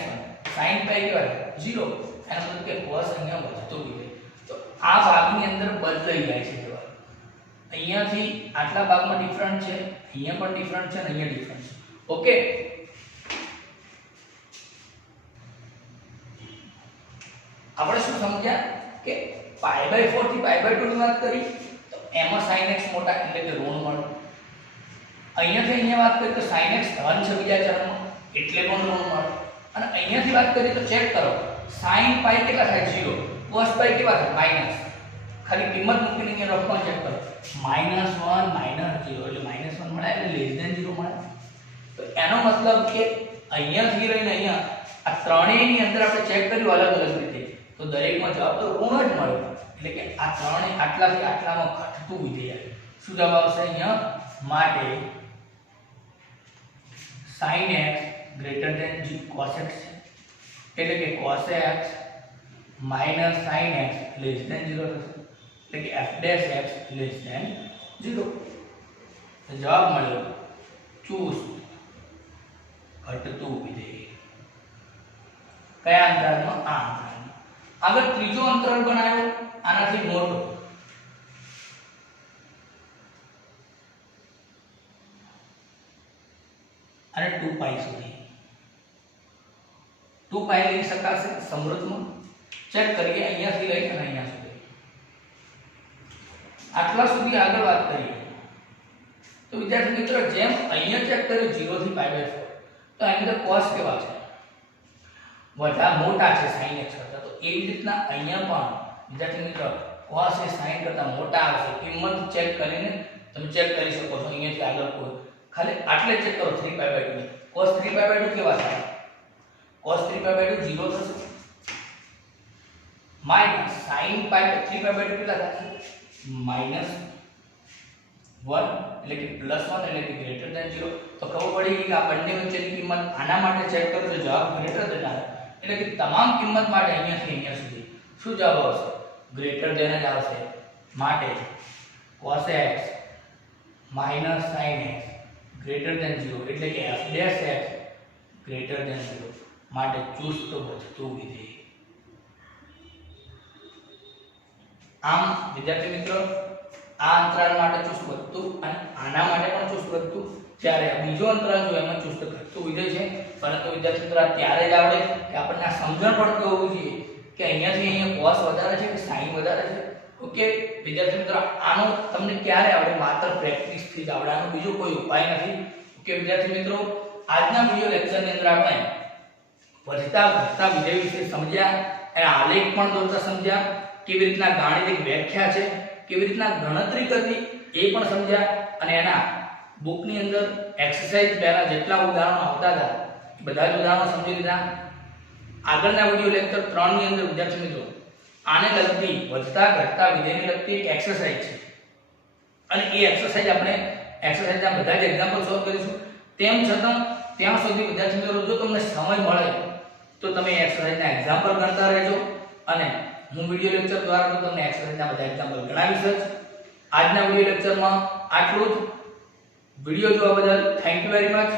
sin π કેટલા થાય 0 એનો મતલબ કે cos અહીંયા વધતું વિધેય તો આ ભાગની અંદર બદલાઈ જાય છે જવાબ। અહીંયાથી આટલા ભાગમાં ડિફરન્ટ છે અહીંયા પણ ડિફરન્ટ છે અને અહીંયા ડિફરન્ટ છે। ओके આપણે શું સમજ્યા કે π/4 થી π/2 ની વાત કરી તો એમાં sin x મોટા એટલે કે ઋણ મળે। અહીંયાથી અહીંયા વાત કરી તો sin x ધન છે બીજા ચરણમાં એટલે પણ ઋણ મળે અને અહીંયાથી વાત કરી તો ચેક કરો sin π કેટલા થાય 0 cos π કેવા થાય માઈનસ ખાલી કિંમત મૂકીને અહીંયા લખવાનું ચેક કરો -1 -0 એટલે -1 મળે એટલે <0 મળે। તો એનો મતલબ કે અહીંયાથી લઈને અહીંયા આ ત્રણેયની અંદર આપણે ચેક કર્યું અલગ અલગ રીતે, તો દરેકમાં જવાબ તો ઋણ જ મળ્યો, એટલે કે આ ત્રણેય આટલાથી આટલામાં ઘટતું વિધેય. શું જવાબ આવશે અહીંયા? માટે sin x greater than cos x છે, એટલે કે cos x minus sin x less than 0 થશે, એટલે કે f dash x less than 0. તો જવાબ મળ્યો ચુસ્ત ઘટતું વિધેય. કયા અંતરાલમાં? આ અંતરાલમાં. આગળ ત્રીજો અંતરાલ બનાવ્યો આનાથી મોટો, અને 2π સુધી. 2π લઈ શકાશે સમૃદ્ધમાં. ચેક કરીએ અહીંયાથી લઈને અહીંયા સુધી. આટલા સુધી આગળ વાત કરીએ તો વિદ્યાર્થી મિત્રો જેમ અહીંયા ચેક કર્યું 0 થી π/4, તો આની અંદર cos કેવા છે? વધારે મોટા છે sin x કરતા. તો એવી રીતના અહીંયા પણ વિદ્યાર્થી મિત્રો cos એ sin કરતા મોટા આવશે. કિંમત ચેક કરીને તમે ચેક કરી શકો છો. અહીંયાથી આગળ કોઈ ખાલી આટલે ચેક કરો 3π/2. cos 3π/2 કેવા થાય? cos 3π/2 0 થશે, માઈનસ sin 3π/2 કેટલા થશે? -1, એટલે કે +1, એટલે કે ગ્રેટર ધેન 0. તો ખબર પડી કે આ બંને વચ્ચેની કિંમત આના માટે ચેક કરો તો જવાબ ગ્રેટર ધેન આવે, એટલે કે તમામ કિંમત માટે અહીંયાથી અહીંયા સુધી શું જવાબ આવશે? ગ્રેટર ધેન જ આવશે. માટે cos x minus sin x greater than 0, એટલે કે f dash x greater than 0. માટે ચુસ્ત વધતું વિધેય. આમ વિદ્યાર્થી મિત્રો આ અંતરાલ માટે ચુસ્ત વધતું અને આના માટે પણ ચુસ્ત વધતું, જ્યારે બીજો અંતરાલ જો એમાં ચુસ્ત ઘટતું વિધેય છે. પરંતુ વિદ્યાર્થી મિત્રો ત્યારે જ આવડે કે આપણને આ સમજણ પડતી હોવી જોઈએ કે અહીંયાથી અહીંયા cos વધારે છે કે sin વધારે છે. ઓકે વિદ્યાર્થી મિત્રો આનો તમને ક્યારે આવડે? માત્ર પ્રેક્ટિસ થી જ આવડે, આનો બીજો કોઈ ઉપાય નથી. ઓકે વિદ્યાર્થી મિત્રો આજના વિડિયો લેક્ચરની અંદર આપણે વધતા ઘટતા વિધેય વિશે સમજ્યા, એના આલેખ પણ દોરતા સમજ્યા, કેવી રીતના ગાણિતિક વ્યાખ્યા છે, કેવી રીતના ગણતરી કરવી એ પણ સમજ્યા, અને એના બુકની અંદર એક્સરસાઇઝ પહેલા જેટલા ઉદાહરણો આવતા હતા બધા જ ઉદાહરણો સમજી લીધા. આગળના વિડિયો લેક્ચર 3 ની અંદર વિદ્યાર્થી મિત્રો આને લગતી વધતા ઘટતા વિધેયને લગતી એક એક્સરસાઇઝ છે, અને એ એક્સરસાઇઝ આપણે એક્સરસાઇઝના બધા જ એક્ઝામ્પલ સોલ્વ કરીશું. તેમ છતાં ત્યાં સુધી વિદ્યાર્થી મિત્રો જો તમને સમય મળે તો તમે એક્સરસાઇઝના એક્ઝામ્પલ ગણતા રહેજો, અને હું વિડિયો લેક્ચર દ્વારા તો તમને એક્સરસાઇઝના બધા એક્ઝામ્પલ ગણાવીશ જ. આજના વિડિયો લેક્ચરમાં આટલું જ. વિડિયો જોવા બદલ થેન્ક યુ વેરી મચ.